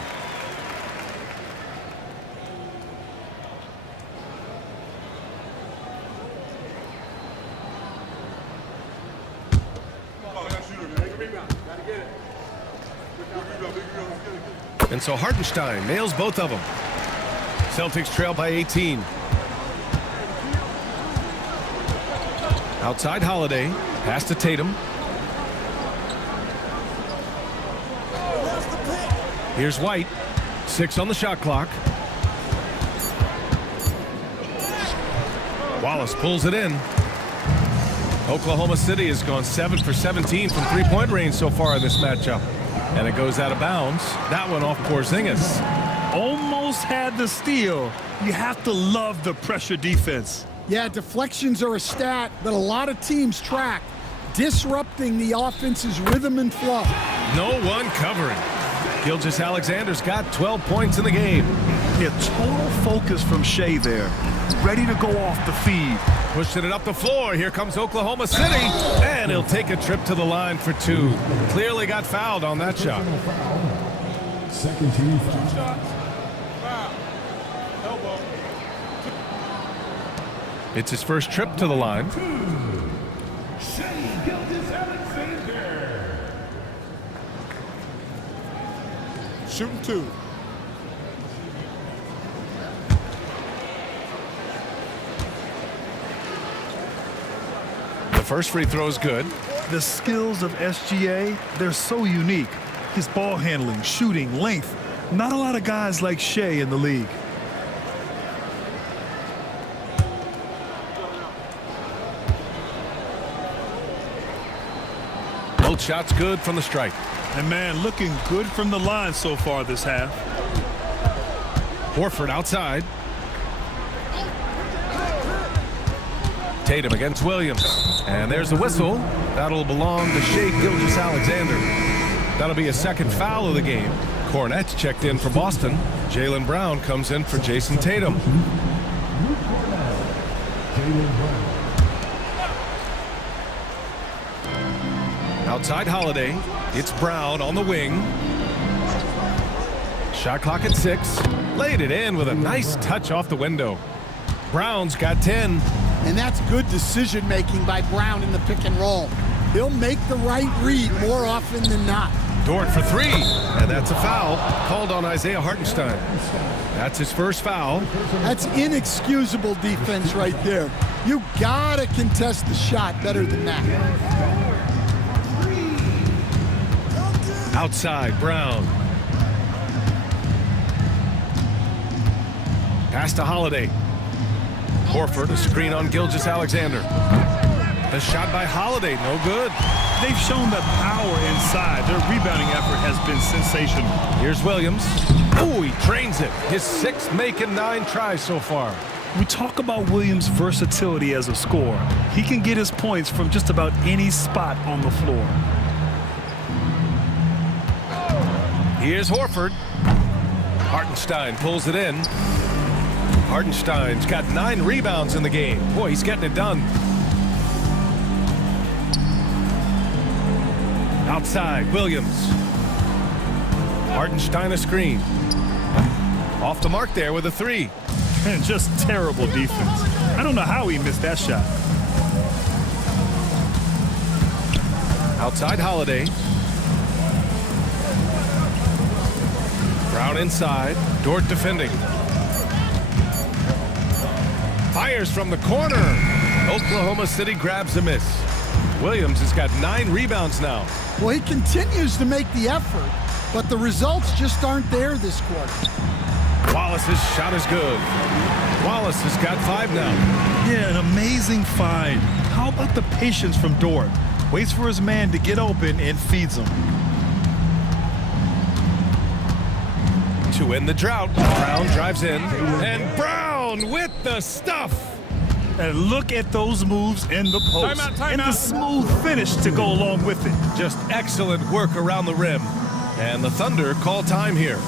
And so Hartenstein nails both of them. Celtics trail by 18. Outside Holiday. Pass to Tatum. Here's White. 6 on the shot clock. Wallace pulls it in. Oklahoma City has gone 7 for 17 from three-point range so far in this matchup. And it goes out of bounds. That one off Porzingis. Almost had the steal. You have to love the pressure defense. Yeah, deflections are a stat that a lot of teams track, disrupting the offense's rhythm and flow. No one covering. Gilgeous-Alexander's got 12 points in the game. Yeah, total focus from Shea there. Ready to go off the feed. Pushing it up the floor. Here comes Oklahoma City. And he'll take a trip to the line for two. Clearly got fouled on that shot. Second team foul. Elbow. It's his first trip to the line. Shea Gilgeous-Alexander. Shooting two. The first free throw is good. The skills of SGA, they're so unique. His ball handling, shooting, length. Not a lot of guys like Shea in the league. Both shots good from the stripe. And man, looking good from the line so far this half. Horford outside. Tatum against Williams. And there's the whistle. That'll belong to Shea Gilgeous-Alexander. That'll be a second foul of the game. Cornette's checked in for Boston. Jaylen Brown comes in for Jason Tatum. Outside Holiday. It's Brown on the wing. Shot clock at 6. Laid it in with a nice touch off the window. Brown's got 10. And that's good decision-making by Brown in the pick and roll. He'll make the right read more often than not. Dort for 3. And that's a foul. Called on Isaiah Hartenstein. That's his first foul. That's inexcusable defense right there. You gotta contest the shot better than that. Outside, Brown. Pass to Holiday. Horford, a screen on Gilgeous-Alexander. The shot by Holiday, no good. They've shown the power inside. Their rebounding effort has been sensational. Here's Williams. Oh, he drains it. His 6th make and 9 tries so far. We talk about Williams' versatility as a scorer. He can get his points from just about any spot on the floor. Here's Horford. Hartenstein pulls it in. Hartenstein's got 9 rebounds in the game. Boy, he's getting it done. Outside, Williams. Hartenstein a screen. Off the mark there with a 3. And just terrible defense. I don't know how he missed that shot. Outside Holiday. Brown inside. Dort defending. Fires from the corner. Oklahoma City grabs a miss. Williams has got 9 rebounds now. Well, he continues to make the effort, but the results just aren't there this quarter. Wallace's shot is good. Wallace has got 5 now. Yeah, an amazing find. How about the patience from Dort? Waits for his man to get open and feeds him. To end the drought, Brown drives in, and Brown with the stuff. And look at those moves in the post. And the smooth finish to go along with it. Just excellent work around the rim. And the Thunder call time here. All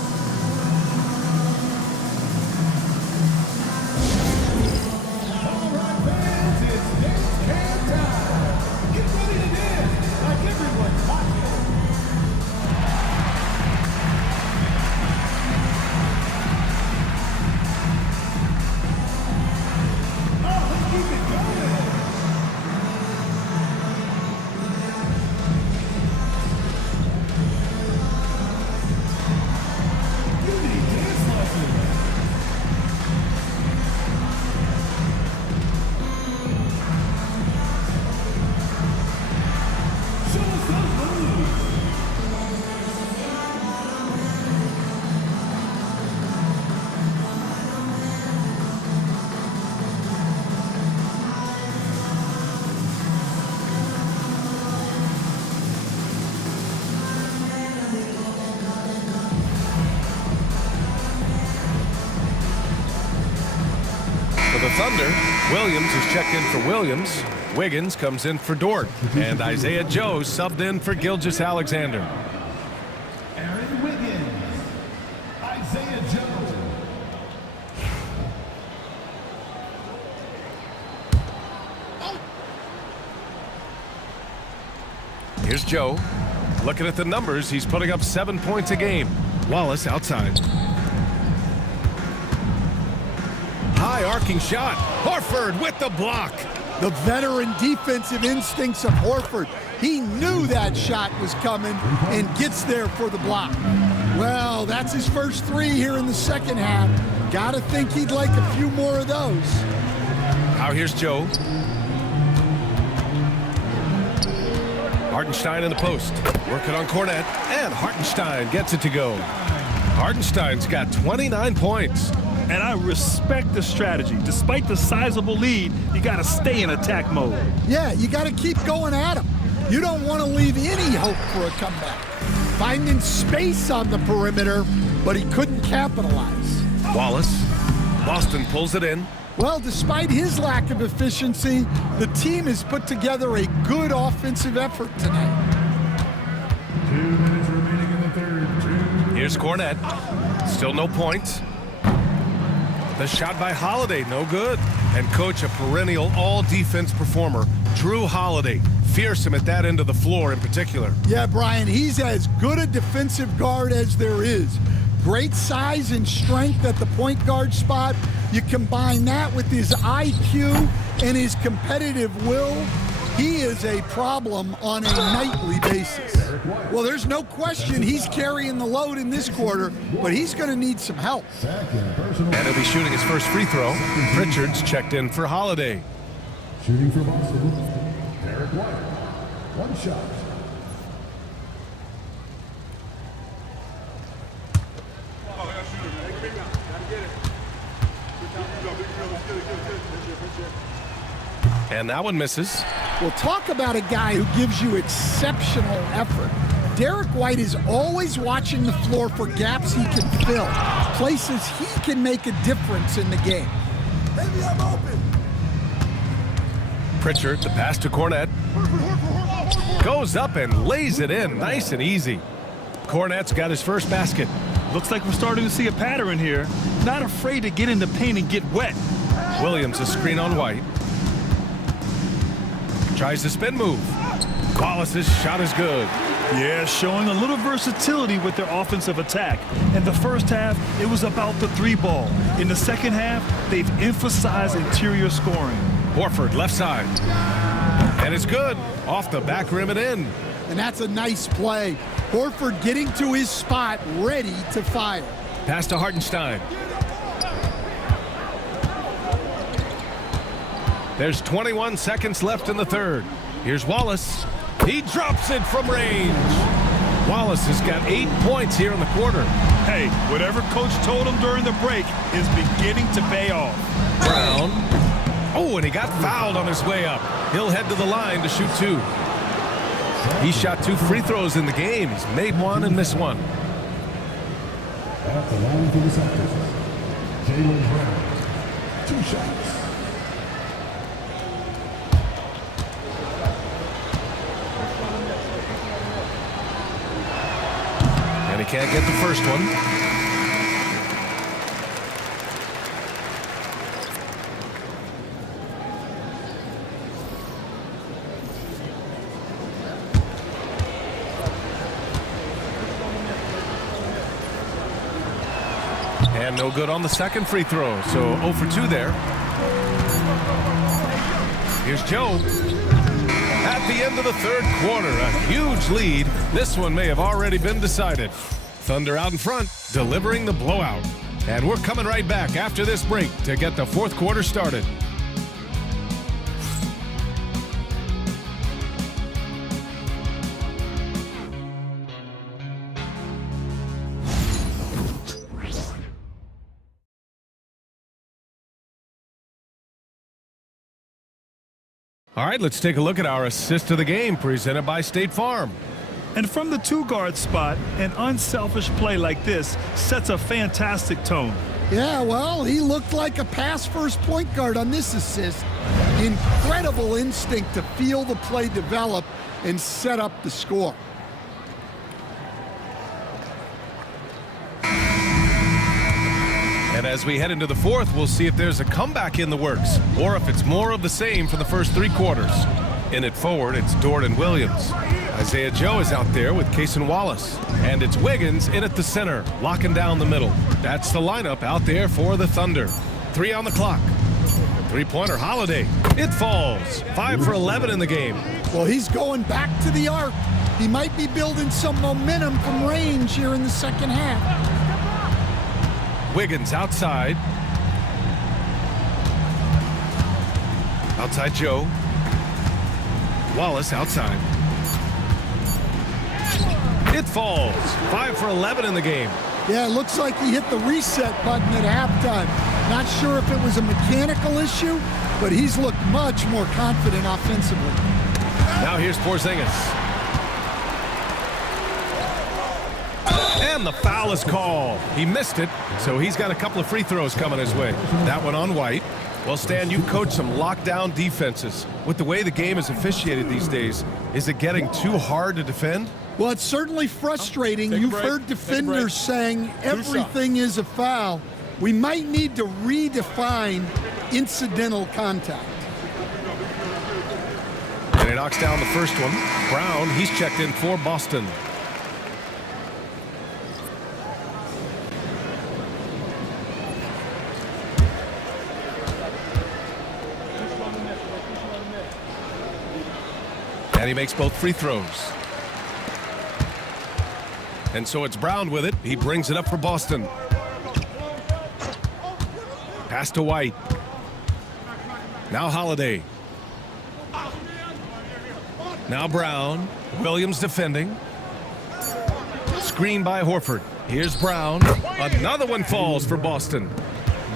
right, fans, it's dance can time. Get ready to dance like everyone's watching. For the Thunder, Williams is checked in for Williams. Wiggins comes in for Dort. And Isaiah Joe subbed in for Gilgeous-Alexander. Aaron Wiggins, Isaiah Joe. Here's Joe. Looking at the numbers, he's putting up 7 points a game. Wallace outside. High arcing shot. Horford with the block. The veteran defensive instincts of Horford. He knew that shot was coming and gets there for the block. Well, that's his first 3 here in the second half. Gotta think he'd like a few more of those. Now here's Joe. Hartenstein in the post. Working on Cornette. And Hartenstein gets it to go. Hartenstein's got 29 points. And I respect the strategy. Despite the sizable lead, you got to stay in attack mode. Yeah, you got to keep going at him. You don't want to leave any hope for a comeback. Finding space on the perimeter, but he couldn't capitalize. Wallace. Boston pulls it in. Well, despite his lack of efficiency, the team has put together a good offensive effort tonight. 2 minutes remaining in the third. Here's Cornette. Still no points. The shot by Holiday, no good. And coach, a perennial all-defense performer, Drew Holiday. Fearsome at that end of the floor in particular. Yeah, Brian, he's as good a defensive guard as there is. Great size and strength at the point guard spot. You combine that with his IQ and his competitive will, he is a problem on a nightly basis. Well, there's no question he's carrying the load in this quarter, but he's going to need some help. And he'll be shooting his first free throw. Pritchard's checked in for Holiday. Shooting for Boston, Derek White. 1 shot. And that one misses. Well, talk about a guy who gives you exceptional effort. Derek White is always watching the floor for gaps he can fill, places he can make a difference in the game. Maybe I'm open. Pritchard, the pass to Cornette. Goes up and lays it in, nice and easy. Cornette's got his first basket. Looks like we're starting to see a pattern here. Not afraid to get in the paint and get wet. Williams a screen on White. Tries the spin move. Wallace's shot is good. Yeah, showing a little versatility with their offensive attack. In the first half, it was about the 3-ball. In the second half, they've emphasized interior scoring. Horford left side. And it's good. Off the back rim and in. And that's a nice play. Horford getting to his spot, ready to fire. Pass to Hartenstein. There's 21 seconds left in the third. Here's Wallace. He drops it from range. Wallace has got 8 points here in the quarter. Hey, whatever coach told him during the break is beginning to pay off. Brown. Oh, and he got fouled on his way up. He'll head to the line to shoot 2. He shot 2 free throws in the game. He's made 1 and missed 1. At the line for the Celtics, Jaylen Brown. 2 shots. And he can't get the first one. And no good on the second free throw, so 0 for 2 there. Here's Joe. At the end of the third quarter, a huge lead. This one may have already been decided. Thunder out in front, delivering the blowout. And we're coming right back after this break to get the fourth quarter started. All right, let's take a look at our assist of the game presented by State Farm. And from the 2-guard spot, an unselfish play like this sets a fantastic tone. Yeah, well, he looked like a pass-first point guard on this assist. Incredible instinct to feel the play develop and set up the score. And as we head into the fourth, we'll see if there's a comeback in the works or if it's more of the same for the first 3 quarters. In at forward, it's Dort and Williams. Isaiah Joe is out there with Cason Wallace. And it's Wiggins in at the center, locking down the middle. That's the lineup out there for the Thunder. 3 on the clock. Three-pointer Holiday. It falls. 5 for 11 in the game. Well, he's going back to the arc. He might be building some momentum from range here in the second half. Wiggins outside. Outside Joe. Wallace outside. It falls. 5 for 11 in the game. Yeah, it looks like he hit the reset button at halftime. Not sure if it was a mechanical issue, but he's looked much more confident offensively. Now here's Porzingis. And the foul is called. He missed it, so he's got a couple of free throws coming his way. That one on White. Well, Stan, you coach some lockdown defenses. With the way the game is officiated these days, is it getting too hard to defend? Well, it's certainly frustrating. You've heard defenders saying everything is a foul. We might need to redefine incidental contact. And he knocks down the first one. Brown, he's checked in for Boston. And he makes both free throws. And so it's Brown with it. He brings it up for Boston. Pass to White. Now Holiday. Now Brown. Williams defending. Screen by Horford. Here's Brown. Another one falls for Boston.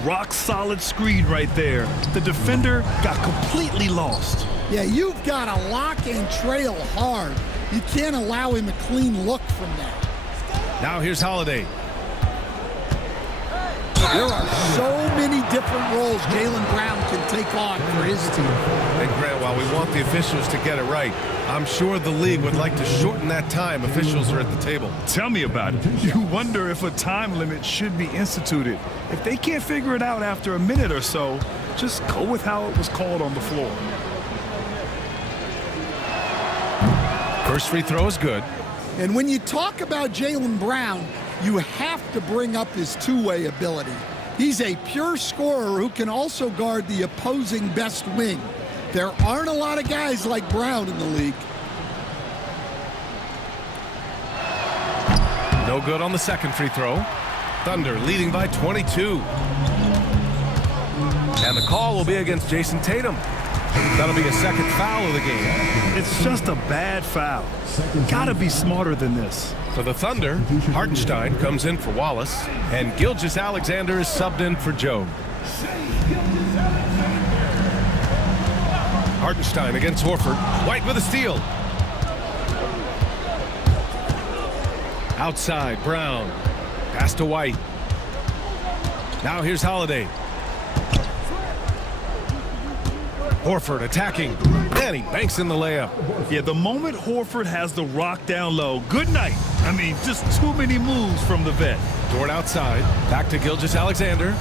Rock solid screen right there. The defender got completely lost. Yeah, you've got to lock and trail hard. You can't allow him a clean look from that. Now here's Holiday. There are so many different roles Jaylen Brown can take on for his team. And Grant, while we want the officials to get it right, I'm sure the league would like to shorten that time officials are at the table. Tell me about it. You wonder if a time limit should be instituted. If they can't figure it out after a minute or so, just go with how it was called on the floor. First free throw is good. And when you talk about Jaylen Brown, you have to bring up his two-way ability. He's a pure scorer who can also guard the opposing best wing. There aren't a lot of guys like Brown in the league. No good on the second free throw. Thunder leading by 22. And the call will be against Jason Tatum. That'll be a second foul of the game. It's just a bad foul. Gotta be smarter than this. For the Thunder, Hartenstein comes in for Wallace, and Gilgeous-Alexander is subbed in for Joe. Hartenstein against Horford. White with a steal. Outside, Brown. Pass to White. Now here's Holiday. Horford attacking, and he banks in the layup. Yeah, the moment Horford has the rock down low, good night. I mean, just too many moves from the vet. Dort outside, back to Gilgeous-Alexander.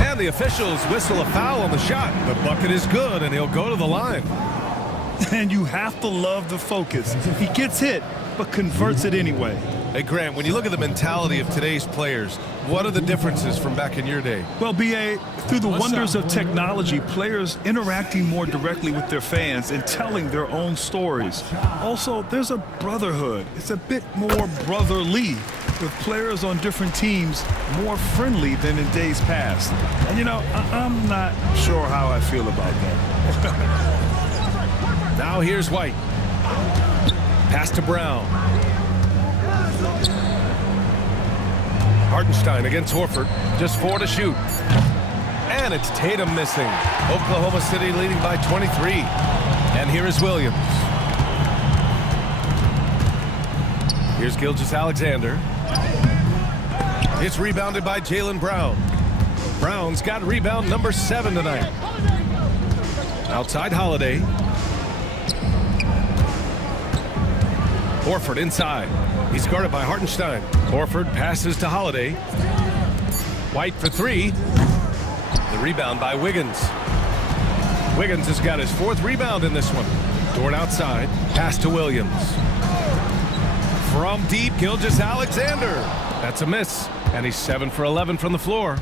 And the officials whistle a foul on the shot. The bucket is good, and he'll go to the line. And you have to love the focus. He gets hit, but converts it anyway. Hey, Grant, when you look at the mentality of today's players, what are the differences from back in your day? Well, B.A., through the wonders of technology, players interacting more directly with their fans and telling their own stories. Also, there's a brotherhood. It's a bit more brotherly, with players on different teams more friendly than in days past. And, you know, I'm not sure how I feel about that. Now here's White. Pass to Brown. Hartenstein against Horford. Just 4 to shoot. And it's Tatum missing. Oklahoma City leading by 23. And here is Williams. Here's Gilgeous-Alexander. It's rebounded by Jaylen Brown. Brown's got rebound number 7 tonight. Outside Holiday. Horford inside. He's guarded by Hartenstein. Horford passes to Holiday. White for 3. The rebound by Wiggins. Wiggins has got his 4th rebound in this one. Dort outside. Pass to Williams. From deep, Gilgeous-Alexander. That's a miss. And he's 7 for 11 from the floor.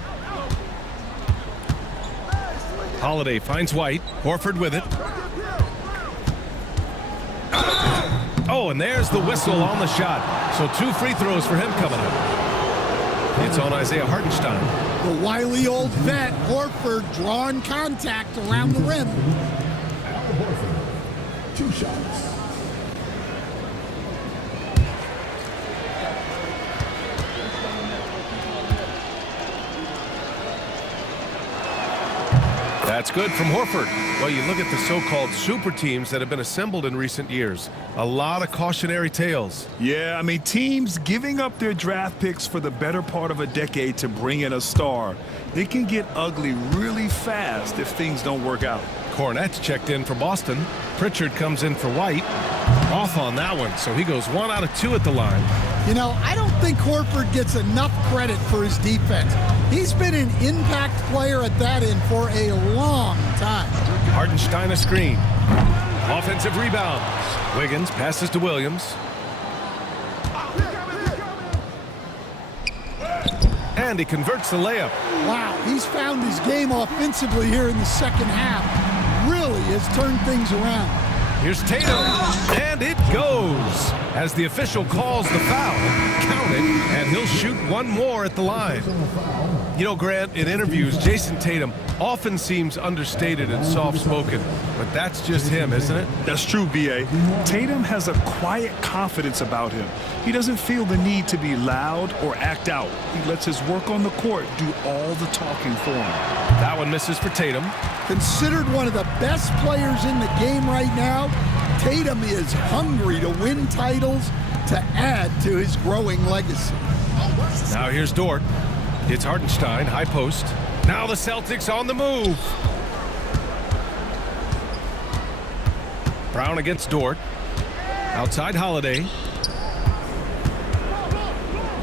Holiday finds White. Horford with it. Oh, and there's the whistle on the shot. So 2 free throws for him coming up. It's on Isaiah Hartenstein. The wily old vet, Horford, drawing contact around the rim. Al Horford, 2 shots. That's good from Horford. Well, you look at the so-called super teams that have been assembled in recent years. A lot of cautionary tales. Yeah, I mean, teams giving up their draft picks for the better part of a decade to bring in a star. They can get ugly really fast if things don't work out. Cornette's checked in for Boston. Pritchard comes in for White. Off on that one, so he goes 1 out of 2 at the line. You know, I don't think Horford gets enough credit for his defense. He's been an impact player at that end for a long time. Hartenstein a screen. Offensive rebound. Wiggins passes to Williams. And he converts the layup. Wow, he's found his game offensively here in the second half. Really has turned things around. Here's Tatum, and it goes. As the official calls the foul, count it, and he'll shoot 1 more at the line. You know, Grant, in interviews, Jason Tatum often seems understated and soft-spoken, but that's just him, isn't it? That's true, B.A. Tatum has a quiet confidence about him. He doesn't feel the need to be loud or act out. He lets his work on the court do all the talking for him. That one misses for Tatum. Considered one of the best players in the game right now, Tatum is hungry to win titles to add to his growing legacy. Now here's Dort. It's Hartenstein, high post. Now the Celtics on the move. Brown against Dort. Outside Holiday.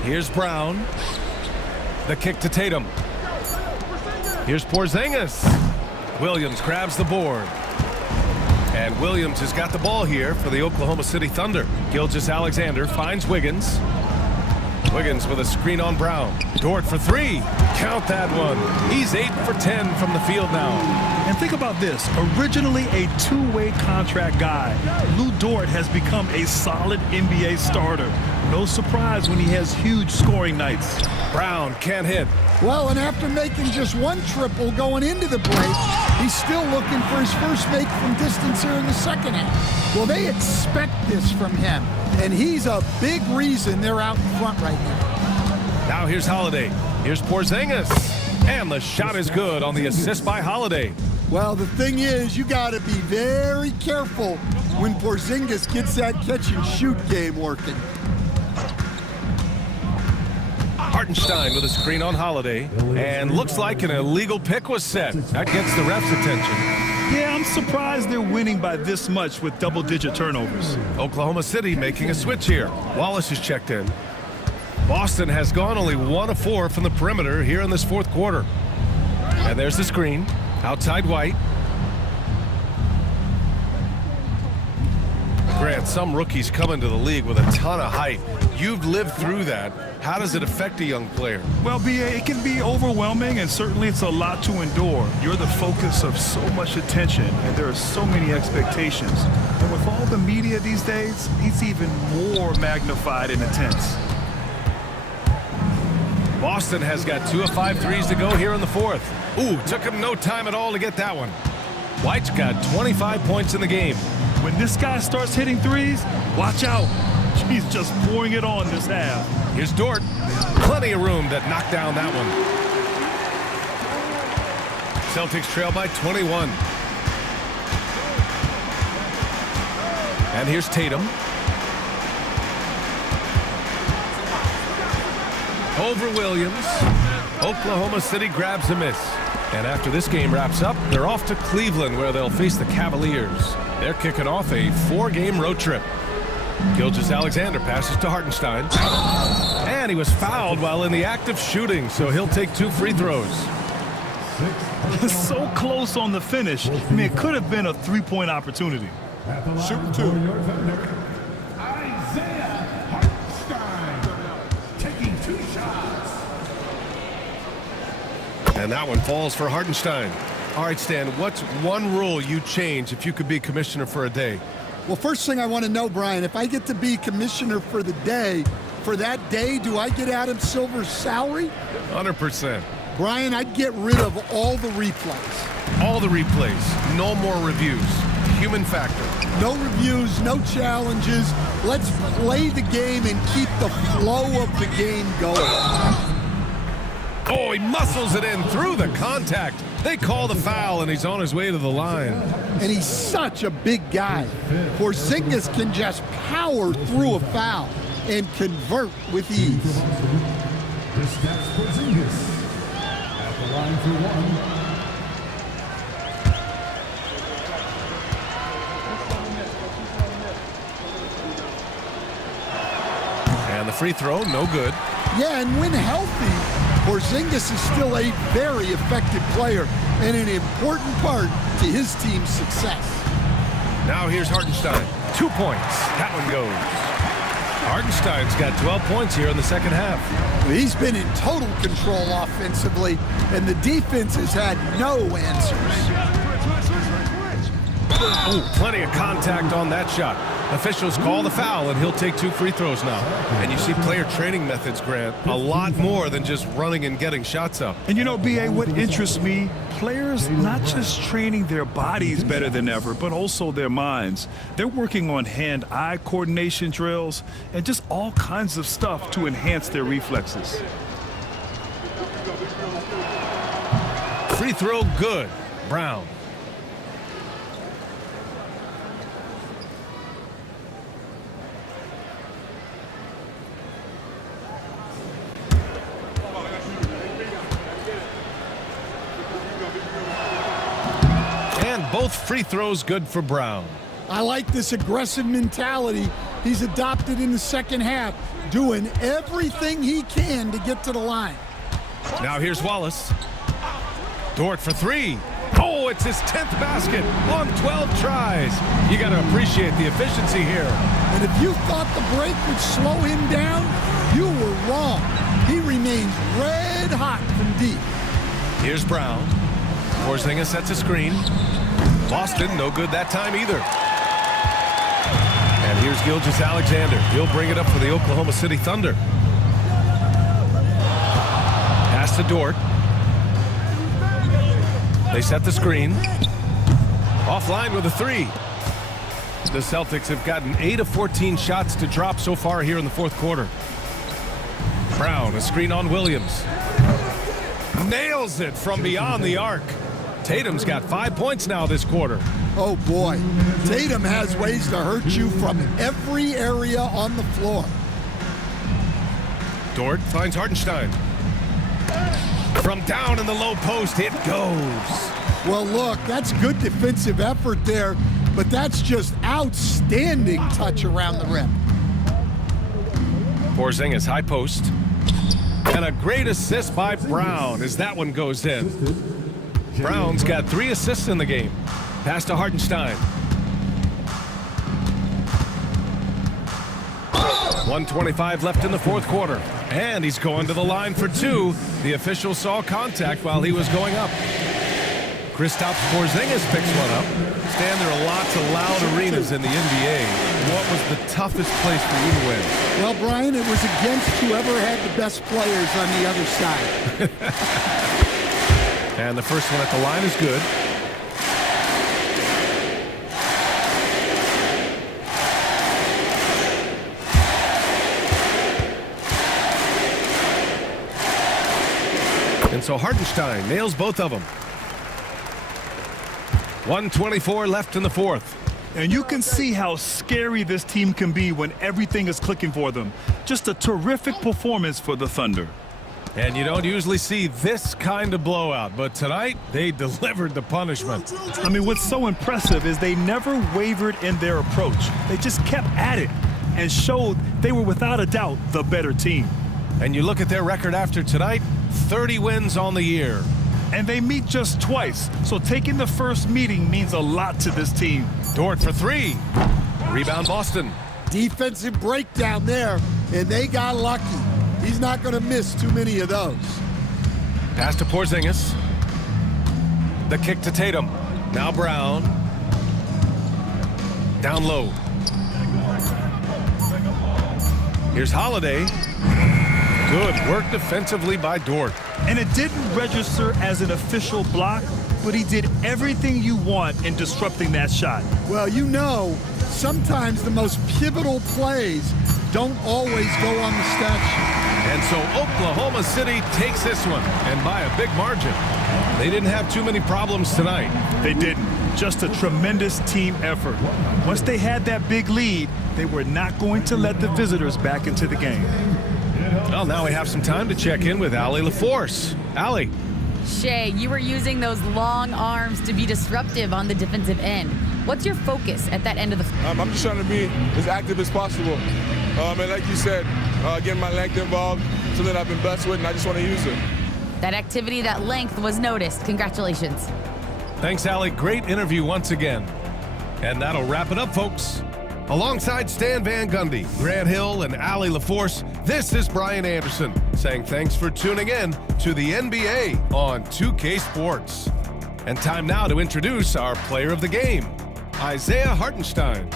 Here's Brown. The kick to Tatum. Here's Porzingis. Williams grabs the board. And Williams has got the ball here for the Oklahoma City Thunder. Gilgeous-Alexander finds Wiggins. Wiggins with a screen on Brown. Dort for 3. Count that one. He's 8 for 10 from the field now. And think about this. Originally a 2-way contract guy, Lou Dort has become a solid NBA starter. No surprise when he has huge scoring nights. Brown can't hit. Well, and after making just 1 triple going into the break, he's still looking for his first make from distance here in the second half. Well, they expect this from him, and he's a big reason they're out in front right now. Now here's Holiday. Here's Porzingis. And the shot is good on the assist by Holiday. Well, the thing is, you got to be very careful when Porzingis gets that catch-and-shoot game working. Hartenstein with a screen on Holiday. And looks like an illegal pick was set. That gets the ref's attention. Yeah, I'm surprised they're winning by this much with double-digit turnovers. Oklahoma City making a switch here. Wallace is checked in. Boston has gone only 1 of 4 from the perimeter here in this 4th quarter. And there's the screen. Outside White. Grant, some rookies come into the league with a ton of height. You've lived through that. How does it affect a young player? Well, B.A., it can be overwhelming, and certainly it's a lot to endure. You're the focus of so much attention, and there are so many expectations. And with all the media these days, it's even more magnified and intense. Boston has got 2 of 5 threes to go here in the 4th. Ooh, took him no time at all to get that one. White's got 25 points in the game. When this guy starts hitting threes, watch out. He's just pouring it on this half. Here's Dort. Plenty of room to knock down that one. Celtics trail by 21. And here's Tatum. Over Williams. Oklahoma City grabs a miss. And after this game wraps up, they're off to Cleveland where they'll face the Cavaliers. They're kicking off a 4-game road trip. Gilgeous-Alexander passes to Hartenstein. And he was fouled while in the act of shooting, so he'll take 2 free throws. So close on the finish. I mean, it could have been a three-point opportunity. Shoot two. Isaiah Hartenstein taking 2 shots. And that one falls for Hartenstein. All right, Stan, what's one rule you'd change if you could be commissioner for a day? Well, first thing I want to know, Brian, if I get to be commissioner for the day, for that day, do I get Adam Silver's salary? 100%. Brian, I'd get rid of all the replays. All the replays, no more reviews. Human factor. No reviews, no challenges. Let's play the game and keep the flow of the game going. Oh, he muscles it in through the contact. They call the foul, and he's on his way to the line. And he's such a big guy. Porzingis can just power through a foul and convert with ease. This that's Porzingis at the line for 1. And the free throw, no good. Yeah, and when healthy, Porzingis is still a very effective player and an important part to his team's success. Now here's Hartenstein. 2 points. That one goes. Hartenstein's got 12 points here in the second half. He's been in total control offensively, and the defense has had no answers. Oh, plenty of contact on that shot. Officials call the foul, and he'll take 2 free throws now. And you see player training methods, Grant, a lot more than just running and getting shots up. And you know, B.A., what interests me, players not just training their bodies better than ever, but also their minds. They're working on hand-eye coordination drills and just all kinds of stuff to enhance their reflexes. Free throw good. Brown. And both free throws good for Brown. I like this aggressive mentality he's adopted in the second half, doing everything he can to get to the line. Now here's Wallace. Dort for 3. Oh, it's his 10th basket on 12 tries. You got to appreciate the efficiency here. And if you thought the break would slow him down, you were wrong. He remains red hot from deep. Here's Brown. Porzingis sets a screen. Boston, no good that time either. And here's Gilgeous-Alexander. He'll bring it up for the Oklahoma City Thunder. Pass to Dort. They set the screen. Offline with a 3. The Celtics have gotten 8 of 14 shots to drop so far here in the fourth quarter. Brown, a screen on Williams. Nails it from beyond the arc. Tatum's got 5 points now this quarter. Oh boy, Tatum has ways to hurt you from every area on the floor. Dort finds Hartenstein. From down in the low post, it goes. Well, look, that's good defensive effort there, but that's just outstanding touch around the rim. Porzingis high post. And a great assist by Brown as that one goes in. Brown's got 3 assists in the game. Pass to Hartenstein. 1:25 left in the fourth quarter. And he's going to the line for 2. The official saw contact while he was going up. Kristaps Porzingis picks one up. Stan, there are lots of loud arenas in the NBA. What was the toughest place for you to win? Well, Brian, it was against whoever had the best players on the other side. And the first one at the line is good. And so Hartenstein nails both of them. 1:24 left in the fourth. And you can see how scary this team can be when everything is clicking for them. Just a terrific performance for the Thunder. And you don't usually see this kind of blowout, but tonight they delivered the punishment. I mean, what's so impressive is they never wavered in their approach. They just kept at it and showed they were without a doubt the better team. And you look at their record after tonight, 30 wins on the year. and they meet just twice. So taking the first meeting means a lot to this team. Dort for three. Rebound Boston. Defensive breakdown there, and they got lucky. He's not going to miss too many of those. Pass to Porzingis. The kick to Tatum. Now Brown. Down low. Here's Holiday. Good work defensively by Dort. And it didn't register as an official block, but he did everything you want in disrupting that shot. Well, you know, sometimes the most pivotal plays don't always go on the stat sheet. And so Oklahoma City takes this one, and by a big margin. They didn't have too many problems tonight. They didn't. Just a tremendous team effort. Once they had that big lead, they were not going to let the visitors back into the game. Well, now we have some time to check in with Allie LaForce. Allie. Shay, you were using those long arms to be disruptive on the defensive end. What's your focus at that end of the floor? I'm just trying to be as active as possible. And like you said, getting my length involved, something I've been blessed with, and I just want to use it. That activity, that length was noticed. Congratulations. Thanks, Allie. Great interview once again. And that'll wrap it up, folks. Alongside Stan Van Gundy, Grant Hill, and Allie LaForce, this is Brian Anderson saying thanks for tuning in to the NBA on 2K Sports. And time now to introduce our player of the game, Isaiah Hartenstein.